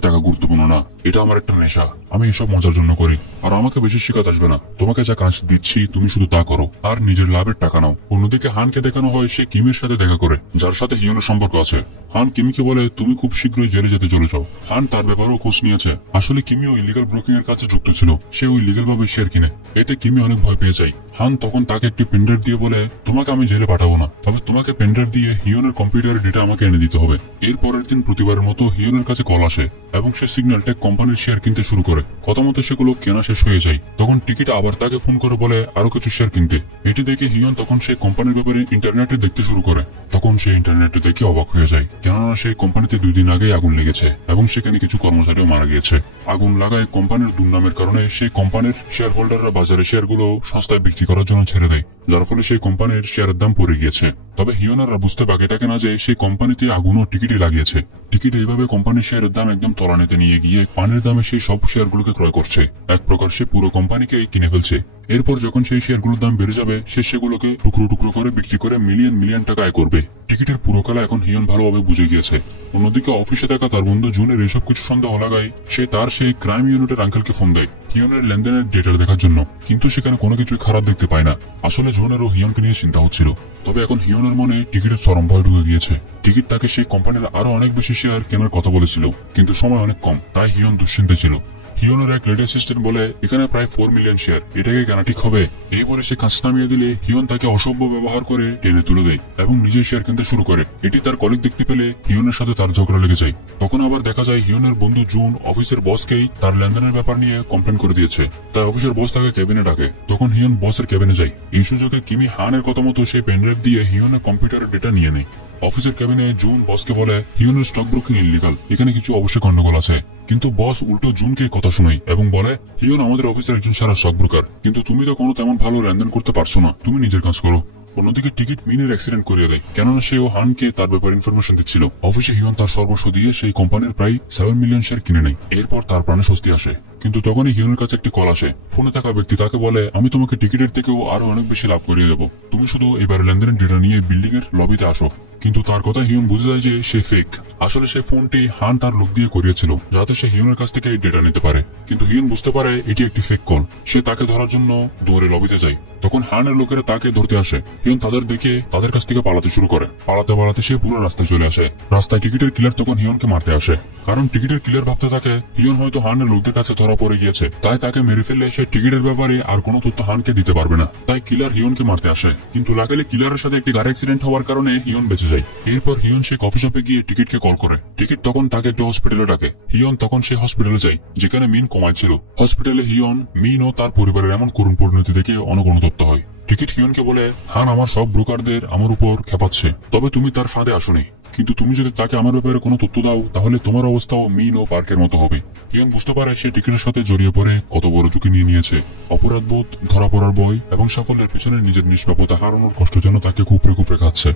টাকা গুরুত্বপূর্ণ না, এটা আমার একটা নেশা, আমি এসব মজার জন্য করি। আর আমাকে বেশি শিকাত আসবে না, তোমাকে যা কাজ দিচ্ছি তুমি শুধু তা করো আর নিজের লাভের টাকা নাও। অন্যদিকে হানকে দেখানো হয় সে কিমের সাথে দেখা করে, যার সাথে হিয়নের সম্পর্ক আছে। হান কিমিকে বলে, তুমি খুব শীঘ্রই জেলে যেতে চলেছ। হান তার ব্যাপারেও খোঁজ নিয়েছে। আসলে কিমিও ইলিগাল ব্রোকিং এর কাছে যুক্ত ছিল, সে ওই লিগাল ভাবে শেয়ার কিনে। এতে কিমি অনেক ভয় পেয়ে যায়। হান তখন তাকে একটি পেনড্রাইভ দিয়ে বলে, তোমাকে আমি জেলে পাঠাবো না, তবে তোমাকে পেনড্রাইভ দিয়ে হিয়নের কম্পিউটারের ডেটা আমাকে এনে দিতে হবে। এর পরের দিন প্রতিবারের মতো হিয়নের কাছে কল আসে এবং সে সিগন্যাল টেক কোম্পানির শেয়ার কিনতে শুরু করে। কথা মতো সেগুলো কেনা শেষ হয়ে যায়। তখন টিকিট আবার তাকে ফোন করে বলে আরো কিছু শেয়ার কিনতে। এটি দেখে হিয়ন তখন সেই কোম্পানির ব্যাপারে ইন্টারনেটে দেখতে শুরু করে। তখন সে ইন্টারনেটে দেখে অবাক হয়ে যায়, কেননা সেই কোম্পানিতে 2 দিন আগে আগুন লেগেছে এবং সেখানে কিছু কর্মচারীও মারা গিয়েছে। আগুন লাগায় কোম্পানির দুর্নামের কারণে সেই কোম্পানির শেয়ার হোল্ডাররা বাজারে শেয়ারগুলো সস্তায় বিক্রি করার জন্য ছেড়ে দেয়, যার ফলে সেই কোম্পানির শেয়ারের দাম পড়ে গিয়েছে। তবে হিয়নাররা বুঝতে বাকি থাকে না যে সেই কোম্পানিতে আগুন ও টিকিটই লাগিয়েছে। টিকিট এইভাবে কোম্পানির শেয়ারের দাম একদম তলানিতে নিয়ে গিয়ে পানির দামে সেই সব শেয়ারগুলোকে ক্রয় করছে। এক প্রকার সে পুরো কোম্পানিকে কিনে ফেলছে। এরপর যখন সেই শেয়ারগুলোর দাম বেড়ে যাবে, সে সেগুলোকে টুকরো টুকরো করে বিক্রি করে মিলিয়ন মিলিয়ন টাকা আয় করবে। টিকিটের পুরো খেলা এখন হিয়ন ভালোভাবে বুঝে গিয়েছে। অন্যদিকে অফিসে থাকা তার বন্ধু জুনের এসব কিছু সন্দেহ লাগায় সে তার সেই ক্রাইম ইউনিটের আঙ্কেলকে ফোন দেয় হিয়নের লেনদেনের ডেটা দেখার জন্য, কিন্তু সেখানে কোনো কিছুই খারাপ দেখতে পায় না। আসলে জুনের ও হিয়নকে নিয়ে চিন্তা হচ্ছিল। তবে এখন হিয়নের মনে টিকিটের চরম ভয় ঢুকে গিয়েছে। টিকিট তাকে সেই কোম্পানির আরো অনেক বেশি শেয়ার কেনার কথা বলেছিল, কিন্তু সময় অনেক কম, তাই হিয়ন দুশ্চিন্তা ছিল। হিয়নের এক লেডি অ্যাসিস্ট্যান্ট বলে, এখানে প্রায় 4 মিলিয়ন শেয়ার, এটাকে কেনা ঠিক হবে? এই বলে সে কাজ নামিয়ে দিলে হিয়ন তাকে অসভ্য ব্যবহার করে টেনে তুলে দেয় এবং নিজের শেয়ার কিনতে শুরু করে। এটি তার কলিগ দেখতে পেলে হিয়নের সাথে তার ঝগড়া লেগে যায়। তখন আবার দেখা যায় হিয়নের বন্ধু জুন অফিসের বসকেই তার লেনদেনের ব্যাপার নিয়ে কমপ্লেন করে দিয়েছে, তাই অফিসের বস তাকে ক্যাবিনে ডাকে। তখন হিয়ন বসের ক্যাবিনে যায়। এই সুযোগে কিমি হানের কথা মতো সেই পেনড্রাইভ দিয়ে হিয়নের কম্পিউটারের ডেটা নিয়ে নেয়। অফিসের ক্যাবিনে জুন বসকে বলে, হিয়নের স্টক ব্রোকিং ইল্লিগাল, এখানে কিছু অবশ্যই গন্ডগোল আছে। কিন্তু বস উল্টো জুনকে কথা শোনায় এবং বলে, হিয়ন আমাদের অফিসের একজন সারা স্টক ব্রোকার, কিন্তু তুমি তো কোনো তেমন ভালো লেনদেন করতে পারছো না, তুমি নিজের কাজ করো। অন্যদিকে টিকিট মিনের অ্যাক্সিডেন্ট করিয়ে দেয়, কেননা সে ও হানকে তার ব্যাপারে ইনফরমেশন দিচ্ছিল। অফিসে হিয়ন তার সর্বস্ব দিয়ে সেই কোম্পানির প্রায় 7 মিলিয়ন শেয়ার কিনে নেয়। এরপর তার প্রাণে স্বস্তি আসে, কিন্তু তখনই হিয়নের কাছে একটি কল আসে। ফোনে থাকা ব্যক্তি তাকে বলে, আমি তোমাকে টিকিটের থেকেও আরো অনেক বেশি লাভ করিয়ে দেবো, তুমি শুধু এবার লেনদেনের ডেটা নিয়ে বিল্ডিং এর লবিতে আসো। কিন্তু তার কথা হিয়ন বুঝে যায় যে সে ফেক। আসলে সে ফোনটি হান তার লোক দিয়ে করিয়েছিল যাতে সে হিয়নের কাছ থেকে এই ডেটা নিতে পারে। কিন্তু হিয়ন বুঝতে পারে এটি একটি ফেক কল। সে তাকে ধরার জন্য দৌড়ে লবিতে যায়। তখন হানের লোকেরা তাকে ধরতে আসে। হিয়ন তাদের দেখে তাদের কাছ থেকে পালাতে শুরু করে। পালাতে পালাতে সে পুরো রাস্তায় চলে আসে। রাস্তায় টিকিটের কিলার তখন হিয়নকে মারতে আসে, কারণ টিকিটের কিলার ভাবতে থাকে হিয়ন হয়তো হানের লোকদের কাছে ধরা পড়ে গিয়েছে, তাই তাকে মেরে ফেললে সে টিকিটের ব্যাপারে আর কোনো তথ্য হানকে দিতে পারবে না। তাই কিলার হিয়নকে মারতে আসে, কিন্তু লাগালে কিলারের সাথে একটি গাড়ি অ্যাক্সিডেন্ট হওয়ার কারণে হিয়ন বেঁচে যায়। এরপর হিয়ন সে কফি শপে গিয়ে টিকিটকে কল করে। টিকিট তখন তাকে একটি হসপিটালে ডাকে। হিয়ন তখন সে হসপিটালে যায় যেখানে মিন কমায় ছিল। হসপিটালে হিয়ন, মিন ও তার পরিবারের এমন করুণ পরিণতি দেখে অনেক অনুতপ্ত হয়। টিকিট হিয়নকে বলে, হান আমার সব ব্রোকারদের আমার উপর খেপাচ্ছে, তবে তুমি তার ফাঁদে আসোনি। কিন্তু তুমি যদি তাকে আমার ব্যাপারে কোনো তথ্য দাও তাহলে তোমার অবস্থাও মিন ও পার্কের মতো হবে। হিয়ন বুঝতে পারে সে টিকিটের সাথে জড়িয়ে পড়ে কত বড় ঝুঁকি নিয়ে নিয়েছে। অপরাধবোধ, ধরা পড়ার ভয় এবং সাফল্যের পিছনে নিজের নিষ্পাপতা হারানোর কষ্ট যেন তাকে কুপড়ে কুপড়ে খাচ্ছে।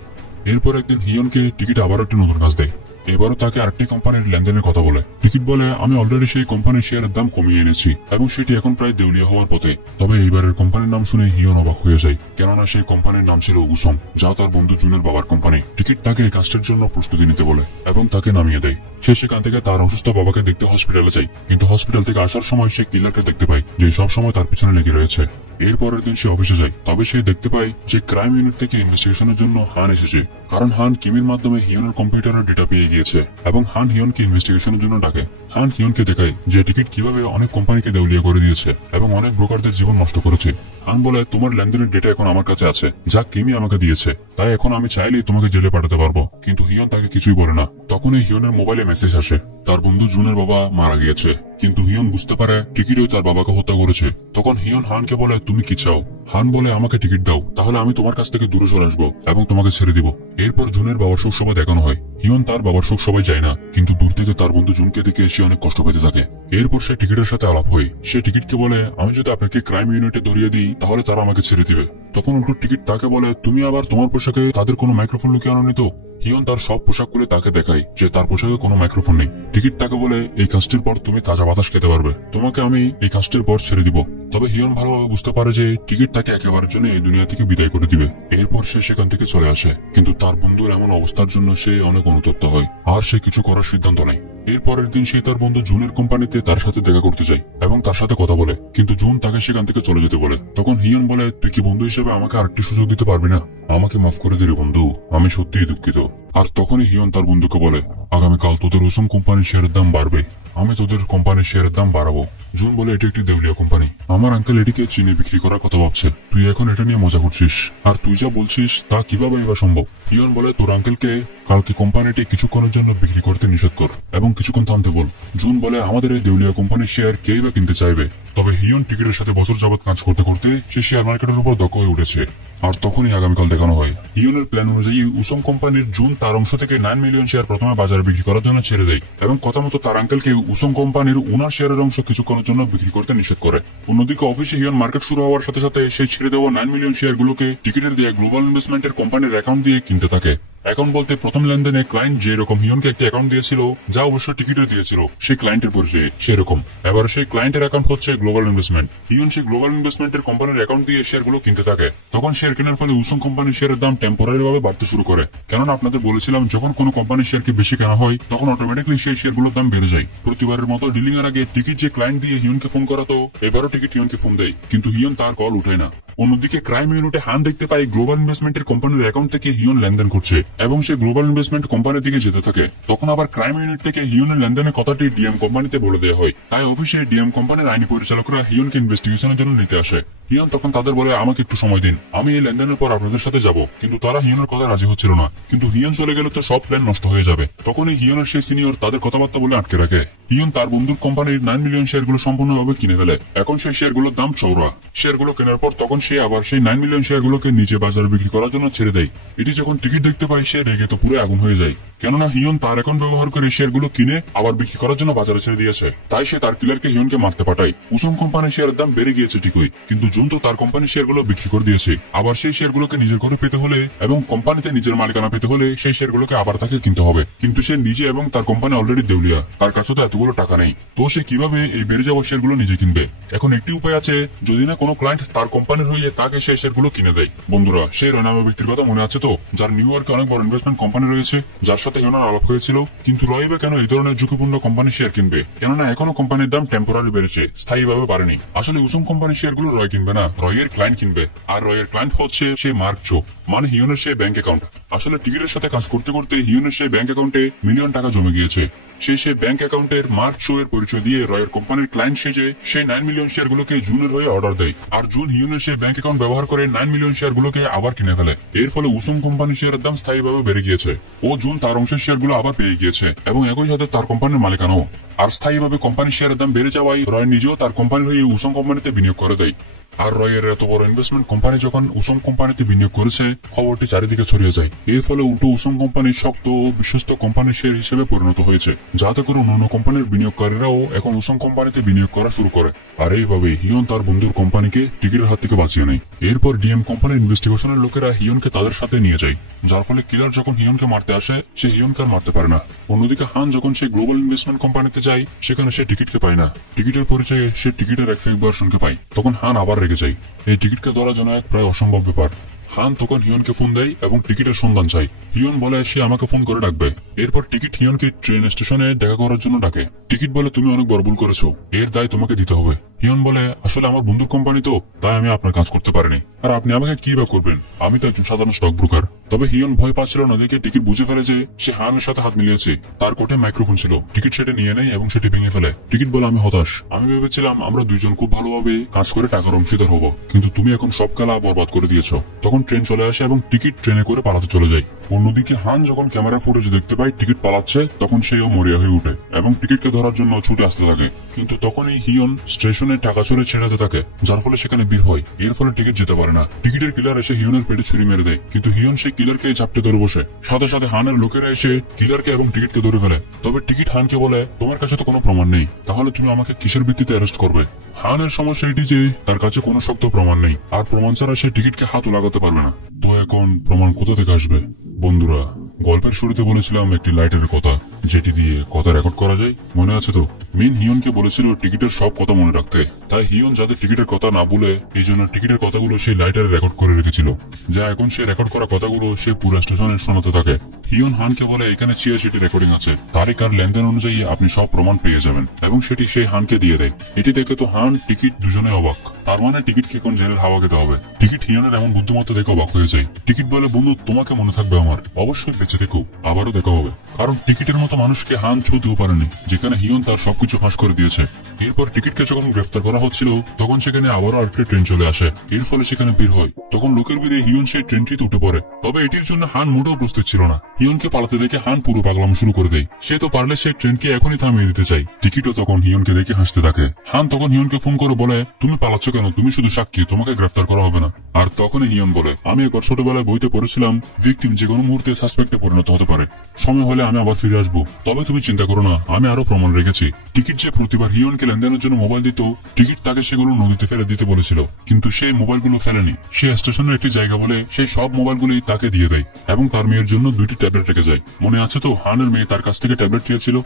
এরপর একদিন হিয়নকে টিকিট আবার একটি নতুন কাজ দেয়। এবারও তাকে আরেকটি কোম্পানির লেনদেনের কথা বলে। টিকিট বলে, আমি অলরেডি সেই কোম্পানির শেয়ারের দাম কমিয়ে এনেছি এবং সেটি এখন প্রায় দেউলিয়া হওয়ার পথে। তবে এইবারের কোম্পানির নাম শুনে হিয়ন অবাক হয়ে যায়, কেননা সেই কোম্পানির নাম ছিল উসম, যা তার বন্ধু জুনের বাবার কোম্পানি। টিকিট তাকে এই কাজটার জন্য প্রস্তুতি নিতে বলে এবং তাকে নামিয়ে দেয়। সে সেখান থেকে তার অসুস্থ বাবাকে দেখতে হসপিটালে যায়, কিন্তু হসপিটাল থেকে আসার সময় সে কিলারকে দেখতে পায় যে সবসময় তার পিছনে লেগে রয়েছে। এরপরের দিন সে অফিসে যায়, তবে সে দেখতে পায় যে ক্রাইম ইউনিট থেকে ইনভেস্টিগেশনের জন্য হান এসেছে, কারণ হান কিমির মাধ্যমে হিয়নের কম্পিউটারের ডেটা পেয়ে গিয়েছে এবং হান হিয়নকে ইনভেস্টিগেশনের জন্য ডাকে। হান হিয়নকে দেখায় যে টিকিট কিভাবে অনেক কোম্পানিকে দেউলিয়া করে দিয়েছে এবং অনেক ব্রোকারদের জীবন নষ্ট করেছে। হান বলে, তোমার লেনদেনের ডেটা এখন আমার কাছে আছে, যা কিমি আমাকে দিয়েছে, তাই এখন আমি চাইলেই তোমাকে জেলে পাঠাতে পারবো। কিন্তু হিয়ন তাকে কিছুই বলে না। তখনই হিয়নের মোবাইলে মেসেজ আসে, তার বন্ধু জুনের বাবা মারা গিয়েছে। কিন্তু হিয়ন বুঝতে পারে টিকিটও তার বাবাকে হত্যা করেছে। তখন হিয়ন হানকে বলে, তুমি কি চাও? হান বলে, আমাকে টিকিট দাও, তাহলে আমি তোমার কাছ থেকে দূরে সরে আসবো এবং তোমাকে ছেড়ে দিব। এরপর জুনের বাবার শোক সভা দেখানো হয়। হিয়ন তার বাবার শোক সভায় যায় না, কিন্তু দূর থেকে তার বন্ধু জুনকে দেখে সে অনেক কষ্ট পেতে থাকে। এরপর সে টিকিটের সাথে আলাপ হয়। সে টিকিটকে বলে, আমি যদি আপনাকে ক্রাইম ইউনিটে ধরিয়ে দিই তাহলে তারা আমাকে ছেড়ে দিবে। তখন উল্টো টিকিট তাকে বলে, তুমি আবার তোমার পোশাকে তাদের কোনো মাইক্রোফোন লুকিয়ে আনোনি তো? হিয়ন তার সব পোশাক খুলে তাকে দেখায় যে তার পোশাকে কোনো মাইক্রোফোন নেই। টিকিট তাকে বলে, এই কাজটির পর তুমি তাজা বাতাস খেতে পারবে, তোমাকে আমি এই কাজটির পর ছেড়ে দিব। তবে হিয়ন ভালোভাবে বুঝতে পারে যে টিকিট তাকে একেবারের জন্য এই দুনিয়া থেকে বিদায় করে দিবে। এরপর সে সেখান থেকে চলে আসে, কিন্তু তার বন্ধুর এমন অবস্থার জন্য সে অনেক অনুতপ্ত হয় আর সে কিছু করার সিদ্ধান্ত নেয়। এরপরের দিন সে তার বন্ধু জুনের কোম্পানিতে তার সাথে দেখা করতে যায় এবং তার সাথে কথা বলে, কিন্তু জুন তাকে সেখান থেকে চলে যেতে বলে। তখন হিয়ন বলে, তুই কি বন্ধু হিসেবে আমাকে আরেকটি সুযোগ দিতে পারবি না? আমাকে মাফ করে দে রে বন্ধু, আমি সত্যিই দুঃখিত। আর তখনই হিয়ন তার বন্ধুকে বলে, আগামীকাল তোদের উসম কোম্পানির শেয়ারের দাম বাড়বে, আমি তোদের কোম্পানির শেয়ারের দাম বাড়াবো। জুন বলে, এটি একটি দেউলিয়া কোম্পানি, আমার আঙ্কেল এটিকে চীনে বিক্রি করার কথা ভাবছে, তুই এখন এটা নিয়ে মজা করছিস, আর তুই যা বলছিস তা কিভাবে এবার সম্ভব? হিয়ন বলে, তোর আঙ্কেলকে কালকে কোম্পানিটি কিছুক্ষণের জন্য বিক্রি করতে নিষেধ কর এবং কিছুক্ষণ থামতে বল। জুন বলে, আমাদের এই দেউলিয়া কোম্পানির শেয়ার কেই বা কিনতে চাইবে? তবে হিয়ন টিকিটের সাথে বছর যাবৎ কাজ করতে করতে সে শেয়ার মার্কেটের উপর দক্ষ হয়ে উঠেছে। আর তখনই আগামীকাল দেখানো হয় হিয়নের প্ল্যান অনুযায়ী উসম কোম্পানির জুন তার অংশ থেকে 9 মিলিয়ন শেয়ার প্রথমে বাজারে বিক্রি করার জন্য ছেড়ে দেয় এবং কথা মতো তার আঙ্কেলকে উসম কোম্পানির উনার শেয়ারের অংশ কিছুক্ষণের জন্য বিক্রি করতে নিষেধ করে। অন্যদিকে অফিসে হিয়ন মার্কেট শুরু হওয়ার সাথে সাথে সেই ছেড়ে দেওয়া 9 মিলিয়ন শেয়ারগুলোকে টিকিটের দিয়ে গ্লোবাল ইনভেস্টমেন্টের কোম্পানির অ্যাকাউন্ট দিয়ে কিনতে থাকে। অ্যাকাউন্ট বলতে প্রথম লেনদেনে ক্লায়েন্ট যেরকম হিয়নকে একটি অ্যাকাউন্ট দিয়েছিল, যা অবশ্য টিকিটে দিয়েছিল সেই ক্লায়েন্টের পরিচয়ে সেরকম, এবার সেই ক্লায়েন্টের অ্যাকাউন্ট হচ্ছে গ্লোবাল ইনভেস্টমেন্ট। হিয়ন সেই গ্লোবাল ইনভেস্টমেন্টের কোম্পানির অ্যাকাউন্ট দিয়ে শেয়ারগুলো কিনতে থাকে। তখন শেয়ার কেনার ফলে উসম কোম্পানির শেয়ারের দাম টেম্পোরারি ভাবে বাড়তে শুরু করে, কেননা আপনাদের বলেছিলাম যখন কোনো কোম্পানির শেয়ারকে বেশি কেনা হয় তখন অটোমেটিকলি সেই শেয়ারগুলোর দাম বেড়ে যায়। প্রতিবারের মতো ডিলিং এর আগে টিকিট যে ক্লায়েন্ট দিয়ে হিয়নকে ফোন করাতো, এবারও টিকিট হিয়নকে ফোন দেয়, কিন্তু হিয়ন তার কল উঠায় না। অন্যদিকে ক্রাইম ইউনিটে হান দেখতে পায় গ্লোবাল ইনভেস্টমেন্টের কোম্পানির অ্যাকাউন্ট থেকে হিয়ন লেনদেন করছে এবং সে গ্লোবাল ইনভেস্টমেন্ট কোম্পানির দিকে যেতে থাকে। তখন আবার ক্রাইম ইউনিট থেকে হিয়নের লেনদেনের কথাটি ডিএম কোম্পানিতে বলে দেওয়া হয়। তাই অফিসে ডিএম কোম্পানির আইনি পরিচালকরা হিয়নকে ইনভেস্টিগেশনের জন্য নিতে আসে। হিয়ন তখন তাদের বলে, আমাকে একটু সময় দিন, আমি এই লেনদেনের পর আপনাদের সাথে যাব। কিন্তু তারা হিয়নের কথা রাজি হচ্ছিল না, কিন্তু হিয়ন চলে গেলে তো সব প্ল্যান নষ্ট হয়ে যাবে। তখনই হিয়নের সেই সিনিয়র তাদের কথাবার্তা বলে আটকে রাখে। হিয়ন তার বন্ধুর কোম্পানির 9 মিলিয়ন শেয়ারগুলো সম্পূর্ণভাবে কিনে ফেলে। এখন সেই শেয়ারগুলোর দাম চওড়া। শেয়ারগুলো কেনার পর তখন সে আবার সেই 9 মিলিয়ন শেয়ারগুলোকে নিচে বাজারে বিক্রি করার জন্য ছেড়ে দেয়। এটি যখন টিকিট দেখতে পায় সে রেগে তো পুরো আগুন হয়ে যায়। কেননা হিয়ন তার অ্যাকাউন্ট ব্যবহার করে শেয়ারগুলো কিনে আবার বিক্রি করার জন্য বাজারে ছেড়ে দিয়েছে। তাই সে তার কিলারকে হিয়নকে মারতে পাঠায়। উসং কোম্পানির শেয়ারের দাম বেড়ে গিয়েছে ঠিকই, কিন্তু জুন তো তার কোম্পানির শেয়ারগুলো বিক্রি করে দিয়েছে। আবার সেই শেয়ারগুলোকে নিজের ঘরে পেতে হলে এবং কোম্পানিতে নিজের মালিকানা পেতে হলে সেই শেয়ারগুলোকে আবার তাকে কিনতে হবে। কিন্তু সে নিজে এবং তার কোম্পানি অলরেডি দেউলিয়া, তার কাছে তো এতগুলো টাকা নেই। তো সে কিভাবে এই বেড়ে যাওয়া শেয়ারগুলো নিজে কিনবে? এখন একটি উপায় আছে, যদি না কোনো ক্লায়েন্ট তার কোম্পানির হয়ে তাকে সেই শেয়ারগুলো কিনে দেয়। বন্ধুরা, সেই রয় নামে ব্যক্তির কথা মনে আছে তো, যার নিউ ইয়র্কে অনেক বড় ইনভেস্টমেন্ট কোম্পানি রয়েছে, যার সাথে হিয়নের আলাপ হয়েছিল। কিন্তু রয় বা কেন এই ধরনের ঝুঁকিপূর্ণ কোম্পানি শেয়ার কিনবে? কেননা এখনো কোম্পানির দাম টেম্পোরারি বেড়েছে, স্থায়ীভাবে বাড়েনি। আসলে উসং কোম্পানির শেয়ারগুলো রয় কিনবে না, রয়ের ক্লায়েন্ট কিনবে। আর রয়ের ক্লায়েন্ট হচ্ছে সেই মার্ক চো, মানে হিয়নের সেই ব্যাংক অ্যাকাউন্ট। আসলে টিকিটের সাথে কাজ করতে করতে হিয়নের সেই ব্যাংক অ্যাকাউন্টে মিলিয়ন টাকা জমে গিয়েছে। সেই ব্যাংক অ্যাকাউন্টের মার্ক চো এর পরিচয় দিয়ে রয়ের কোম্পানির ক্লায়েন্ট সেজে সেই 9 মিলিয়ন শেয়ারগুলোকে জুনের হয়ে অর্ডার দেয়। আর জুন হিয়নের সেই ব্যাংক অ্যাকাউন্ট ব্যবহার করে 9 মিলিয়ন শেয়ারগুলোকে আবার কিনে ফেলে। এর ফলে উসং কোম্পানির শেয়ারের দাম স্থায়ীভাবে বেড়ে গিয়েছে। ও জুন তার অংশের শেয়ারগুলো আবার পেয়ে গিয়েছে এবং একই সাথে তার কোম্পানির মালিকানাও। আর স্থায়ীভাবে কোম্পানির শেয়ারের দাম বেড়ে যাওয়ায় রয় নিজেও তার কোম্পানির হয়ে উসং কোম্পানিতে বিনিয়োগ করে দেয়। আর রয়ের এত বড় ইনভেস্টমেন্ট কোম্পানি যখন উসং কোম্পানিতে বিনিয়োগ করেছে, খবরটি চারিদিকে ছড়িয়ে যায়। এর ফলে উল্টো উসং কোম্পানির শক্ত ও বিশ্বস্ত কোম্পানির শেয়ার হিসেবে পরিণত হয়েছে, যাতে করে অন্যান্য কোম্পানির বিনিয়োগকারীরাও এখন উসং কোম্পানিতে বিনিয়োগ করা শুরু করে। আর এইভাবে হিয়ন তার বন্ধুর কোম্পানিকে টিকিটের হাত থেকে বাঁচিয়ে নেয়। এরপর ডিএম কোম্পানির ইনভেস্টিগেশনের লোকেরা হিয়নকে তাদের সাথে নিয়ে যায়, যার ফলে কিলার যখন হিয়নকে মারতে আসে, সে হিয়নকে আর মারতে পারে না। অন্যদিকে হান যখন সে গ্লোবাল ইনভেস্টমেন্ট কোম্পানিতে যায়, সেখানে সে টিকিটকে পায় না। টিকিটের পরিচয়ে সে টিকিটের এক ফেক ভার্সনকে পায়। তখন হান আবার রেগে যায়। এই টিকিটকে ধরা যেন এক প্রায় অসম্ভব ব্যাপার। হান তখন হিয়নকে ফোন দেয় এবং টিকিটের সন্ধান চায়। হিয়ন বলে সে আমাকে ফোন করে ডাকবে। এরপর টিকিট হিয়নকে ট্রেন স্টেশনে দেখা করার জন্য ডাকে। টিকিট বলে, তুমি অনেক বড় ভুল করেছো, এর দায় তোমাকে দিতে হবে। হিয়ন বলে, আসলে আমার বন্ধুর কোম্পানি তো, তাই আমি আপনার কাজ করতে পারিনি। আর আপনি আমাকে কি বা করবেন? আমি তো একজন সাধারণ স্টক ব্রোকার। তবে হিয়ন ভয় পাচ্ছিল না দেখে টিকিট বুঝে ফেলে যে সে হানের সাথে হাত মিলিয়েছে। তার কোটে মাইক্রোফোন ছিল। টিকিট সেটা নিয়ে নেয় এবং সেটি ভেঙে ফেলে। টিকিট বলে, আমি হতাশ। আমি ভেবেছিলাম আমরা দুইজন খুব ভালোভাবে কাজ করে টাকার অংশীদার হব, কিন্তু তুমি এখন সব খেলা বরবাদ করে দিয়েছ। তখন ট্রেন চলে আসে এবং টিকিট ট্রেনে করে পালাতে চলে যায়। অন্যদিকে হান যখন ক্যামেরা ফুটেজ দেখতে পায় টিকিট পালাচ্ছে, তখন সেও মরিয়া হয়ে উঠে এবং টিকিটকে ধরার জন্য ছুটে আসতে থাকে। কিন্তু তখনই হিয়ন স্টেশনে টাকা চলে ছেড়াতে থাকে, যার ফলে সেখানে ভিড় হয়। এর ফলে টিকিট যেতে পারে না। টিকিটের কিলার এসে হিয়নের পেটে ছুরি মেরে দেয়, কিন্তু হিয়ন সেই কিলারকে ঝাপটে ধরে বসে। সাথে সাথে হানের লোকেরা এসে কিলারকে এবং টিকিটকে ধরে ফেলে। তবে টিকিট হানকে বলে, তোমার কাছে তো কোনো প্রমাণ নেই, তাহলে তুমি আমাকে কিসের ভিত্তিতে অ্যারেস্ট করবে? হানের সমস্যা এটি যে তার কাছে কোনো শক্ত প্রমাণ নেই, আর প্রমাণ ছাড়া সে টিকিটকে হাতও লাগাতে পারবে না। তো এখন প্রমাণ কোথা থেকে আসবে? বন্ধুরা, গল্পের শুরুতে বলেছিলাম একটি লাইটের কথা, যেটি দিয়ে কথা রেকর্ড করা যায়, মনে আছে তো? মিন হিয়নকে বলেছিল টিকিটের সব কথা মনে রাখতে। তাই হিয়ন যাতে টিকিটের কথা না ভুলে, এই জন্য টিকিটের কথাগুলো সেই লাইটারে রেকর্ড করে রেখেছিল, যা এখন সে রেকর্ড করা কথাগুলো সে পুরো স্টেশনে শোনাতে থাকে। হিয়ন হানকে বলে, এখানে 86টি রেকর্ডিং আছে, তারিখ আর লেনদেন অনুযায়ী আপনি সব প্রমাণ পেয়ে যাবেন, এবং সেটি সেই হানকে দিয়ে দেয়। এটি দেখে তো হান, টিকিট দুজনে অবাক। তার মানে টিকিটকে এখন জেলের হাওয়া খেতে হবে। টিকিট হিয়নের এমন বুদ্ধিমত্তা দেখে অবাক হয়ে যায়। টিকিট বলে, বন্ধু, তোমাকে মনে থাকবে আমার, অবশ্যই বেঁচে থেকো, আবারও দেখা হবে। কারণ টিকিটের মতো মানুষকে হান ছুঁতেও পারেনি, যেখানে হিয়ন তার সবকিছু ফাঁস করে দিয়েছে। এরপর টিকিটকে যখন গ্রেফতার করা হচ্ছিল, তখন সেখানে আবারও আরেকটি ট্রেন চলে আসে। এর ফলে সেখানে ভিড় হয়। তখন লোকের ভিড়ে হিয়ন সেই ট্রেনটিতে উঠে পড়ে। তবে এটির জন্য হান মোটেও প্রস্তুত ছিল না। হিয়নকে পালাতে দেখে হান পুরো পাগলাম শুরু করে দেয়। সে তো পারলে সেই ট্রেনকে এখনই থামিয়ে দিতে চাই। টিকিটও তখন হিয়নকে দেখে হাসতে থাকে। হান তখন হিয়নকে ফোন করে বলে, তুমি পালাচ্ছ কেন? তুমি শুধু সাক্ষী, তোমাকে গ্রেফতার করা হবে না। আর তখনই হিয়ন বলে, আমি একবার ছোটবেলায় বইতে পড়েছিলাম, ভিকটিম যে কোনো মুহূর্তে সাসপেক্টে পরিণত হতে পারে, সময় হলে আমি আবার ফিরে আসবো। তবে তুমি চিন্তা করো না, আমি আরো প্রমাণ রেখেছি। টিকিট যে প্রতিবার হিয়নকে লেনদেনের জন্য মোবাইল দিত, টিকিট তাকে সেগুলো নদীতে ফেলে দিতে বলেছিল, কিন্তু সেই মোবাইলগুলো ফেলেনি। সে স্টেশনের একটি জায়গা বলে সেই সব মোবাইলগুলি তাকে দিয়ে দেয় এবং তার মেয়ের জন্য 2টি ট্যাবলেট রেখে যায়। মনে আছে তো, হানের মেয়ে তার কাছ থেকে ট্যাবলেট চেয়েছিল।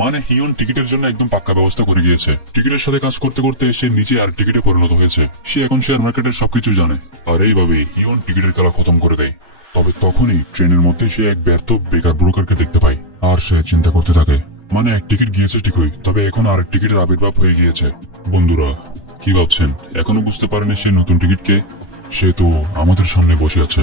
মানে হিয়ন টিকিটের জন্য একদম পাক্কা ব্যবস্থা করে গিয়েছে। টিকিটের সাথে কাজ করতে করতে সে নিজে আর টিকিটে পরিণত হয়েছে। সে এখন শেয়ার মার্কেটের সবকিছু জানে। আর এইভাবে হিয়ন টিকিটের খেলা খতম করে দেয়। তবে তখনই ট্রেনের মধ্যে সে এক ব্যর্থ বেকার ব্রোকারকে দেখতে পায়। আর সে চিন্তা করতে থাকে, মানে এক টিকিট গিয়েছে ঠিকই, তবে এখন আরেক টিকিটের আবির্ভাব হয়ে গিয়েছে। বন্ধুরা, কি ভাবছেন? এখনো বুঝতে পারেনি সে নতুন টিকিটকে? সে তো আমাদের সামনে বসে আছে।